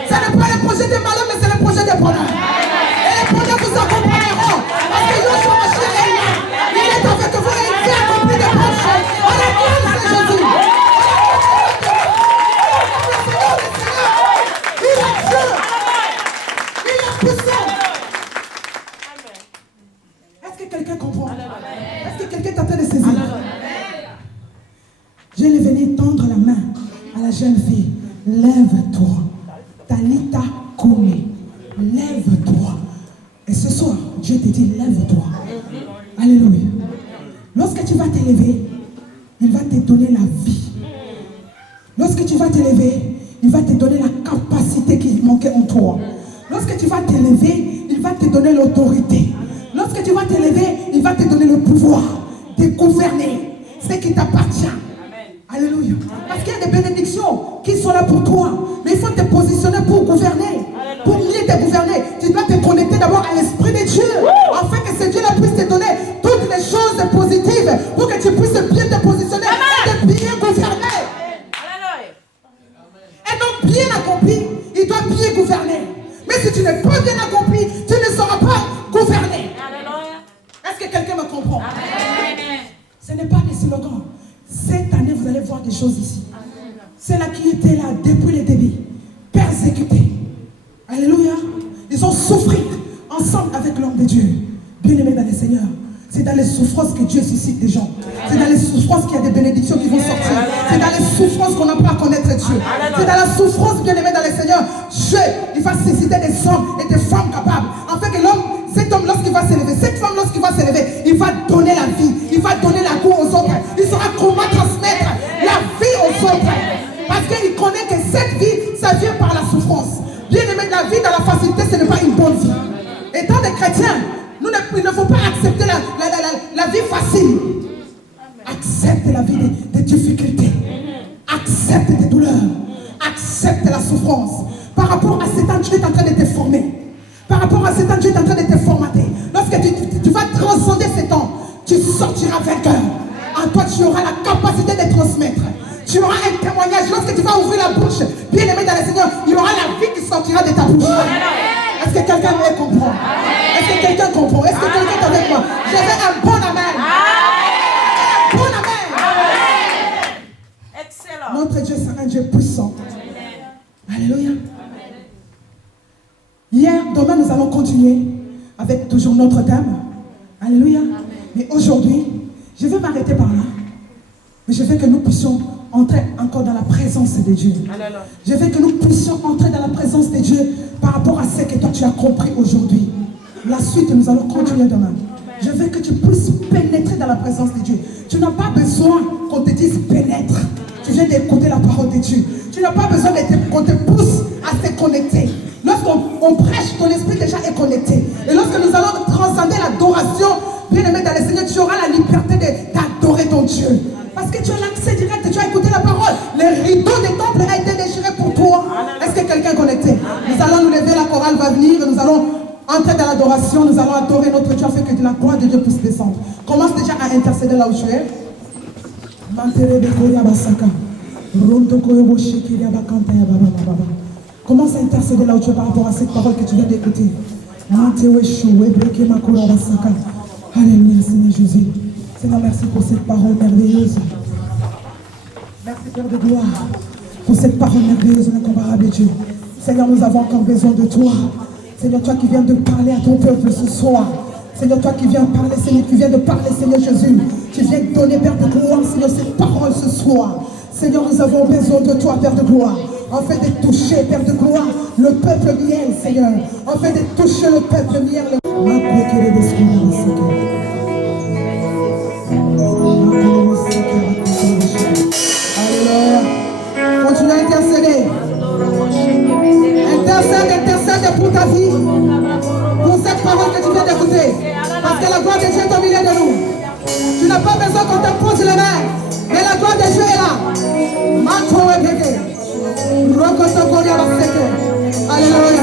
Ce n'est pas le projet de malheur, mais c'est le projet de bonheur. Et les projets vous accompagneront. Parce que Yoshua Mashiach est là. Il est avec vous et il fait accomplir des bonnes choses. On acclame ce Jésus. Il est Dieu. Il est puissant. Est-ce que quelqu'un comprend? Est-ce que quelqu'un est en train de saisir? Je l'ai venu tendre la main à la jeune fille. Lève-toi. Talita Koumi. Lève-toi. Et ce soir, Dieu te dit, lève-toi. Alléluia. Lorsque tu vas t'élever, il va te donner la vie. Lorsque tu vas t'élever, il va te donner la capacité qui manquait en toi. Lorsque tu vas t'élever, il va te donner l'autorité. Lorsque tu vas t'élever, il va te donner le pouvoir de gouverner ce qui t'appartient. Alléluia. Parce qu'il y a des bénédictions qui sont là pour toi. Mais il faut te positionner pour gouverner. Pour mieux te gouverner, tu dois te connecter d'abord à l'Esprit de Dieu. Afin que ce Dieu-là puisse te donner toutes les choses positives pour que tu puisses bien te positionner et bien gouverner. Et donc bien accompli, il doit bien gouverner. Mais si tu n'es pas bien accompli, tu ne seras pas gouverné. Alléluia. Est-ce que quelqu'un me comprend? Amen. Ce n'est pas des slogans. Cette année, vous allez voir des choses ici. C'est là qui étaient là depuis le début, persécutés. Alléluia. Ils ont souffert ensemble avec l'homme de Dieu. Bien-aimés dans le Seigneur. C'est dans les souffrances que Dieu suscite des gens. C'est dans les souffrances qu'il y a des bénédictions qui vont sortir. C'est dans les souffrances qu'on apprend à connaître Dieu. C'est dans la souffrance, bien-aimés dans le Seigneur, Dieu, il va susciter des hommes et des femmes capables. En fait que l'homme, cet homme, lorsqu'il va s'élever, cette femme, lorsqu'il va s'élever, il va donner la vie. Il va donner la goût aux autres. Il saura comment transmettre la vie aux autres. Parce qu'il connaît que cette vie, ça vient par la souffrance. Bien-aimés, la vie dans la facilité, ce n'est pas une bonne vie. Étant des chrétiens, il ne faut pas accepter la vie facile. Accepte la vie des difficultés. Accepte des douleurs. Accepte la souffrance. Par rapport à cet an, Dieu est en train de te former. Par rapport à cet an, Dieu est en train de te formater. Lorsque tu vas transcender cet an, tu sortiras vainqueur. En toi, tu auras la capacité de transmettre. Tu auras un témoignage. Lorsque tu vas ouvrir la bouche, bien aimé dans le Seigneur, il y aura la vie qui sortira de ta bouche. Est-ce que quelqu'un me comprend? Est-ce que quelqu'un comprend? Est-ce que quelqu'un est avec moi? Je veux un bon amen. Un bon amen. Excellent. Notre Dieu, c'est un Dieu puissant. Alléluia. Hier, demain, nous allons continuer avec toujours notre thème. Alléluia. Mais aujourd'hui, je vais m'arrêter par là. Mais je veux que nous puissions entrer encore dans la présence de Dieu. Je veux que nous puissions entrer dans la présence de Dieu par rapport à ce que toi tu as compris aujourd'hui. La suite, nous allons continuer demain. Je veux que tu puisses pénétrer dans la présence de Dieu. Tu n'as pas besoin qu'on te dise pénètre. Tu viens d'écouter la parole de Dieu. Tu n'as pas besoin qu'on te pousse à te connecter. Lorsqu'on prêche, ton esprit déjà est connecté. Et lorsque nous allons transcender l'adoration, bien aimé dans le Seigneur, tu auras la liberté d'adorer ton Dieu. Parce que tu as l'accès direct, tu as écouté la parole. Le rideau des temples a été déchiré pour toi. Est-ce que quelqu'un est connecté? Nous allons nous lever, la chorale va venir, nous allons entrer dans l'adoration, nous allons adorer notre Dieu afin que la gloire de Dieu puisse descendre. Commence déjà à intercéder là où tu es. Commence à intercéder là où tu es par rapport à cette parole que tu viens d'écouter. Alléluia, Seigneur Jésus. Seigneur, merci pour cette parole merveilleuse. Merci, Père de gloire, pour cette parole merveilleuse, incomparable, Dieu. Seigneur, nous avons encore besoin de toi. Seigneur, toi qui viens de parler à ton peuple ce soir. Seigneur, toi qui viens parler, Seigneur, qui viens de parler, Seigneur Jésus. Tu viens de donner, Père de gloire, Seigneur, cette parole ce soir. Seigneur, nous avons besoin de toi, Père de gloire. Afin de toucher, Père de gloire, le peuple miel, Seigneur. Afin de toucher le peuple miel. Alléluia. Continue à intercéder. Intercède pour ta vie. Pour cette parole que tu viens d'écouter. Parce que la gloire de Dieu est au milieu de nous. Tu n'as pas besoin qu'on te pose les mains. Mais la gloire de Dieu est là. Manto et bébé. Alléluia.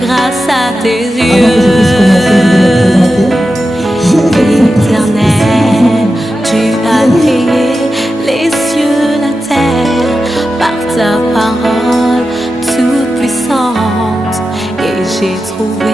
grâce à tes Avant que je yeux. puisse commencer, je vais me présenter. Éternel, tu as créé les cieux, la terre, par ta parole toute puissante, et j'ai trouvé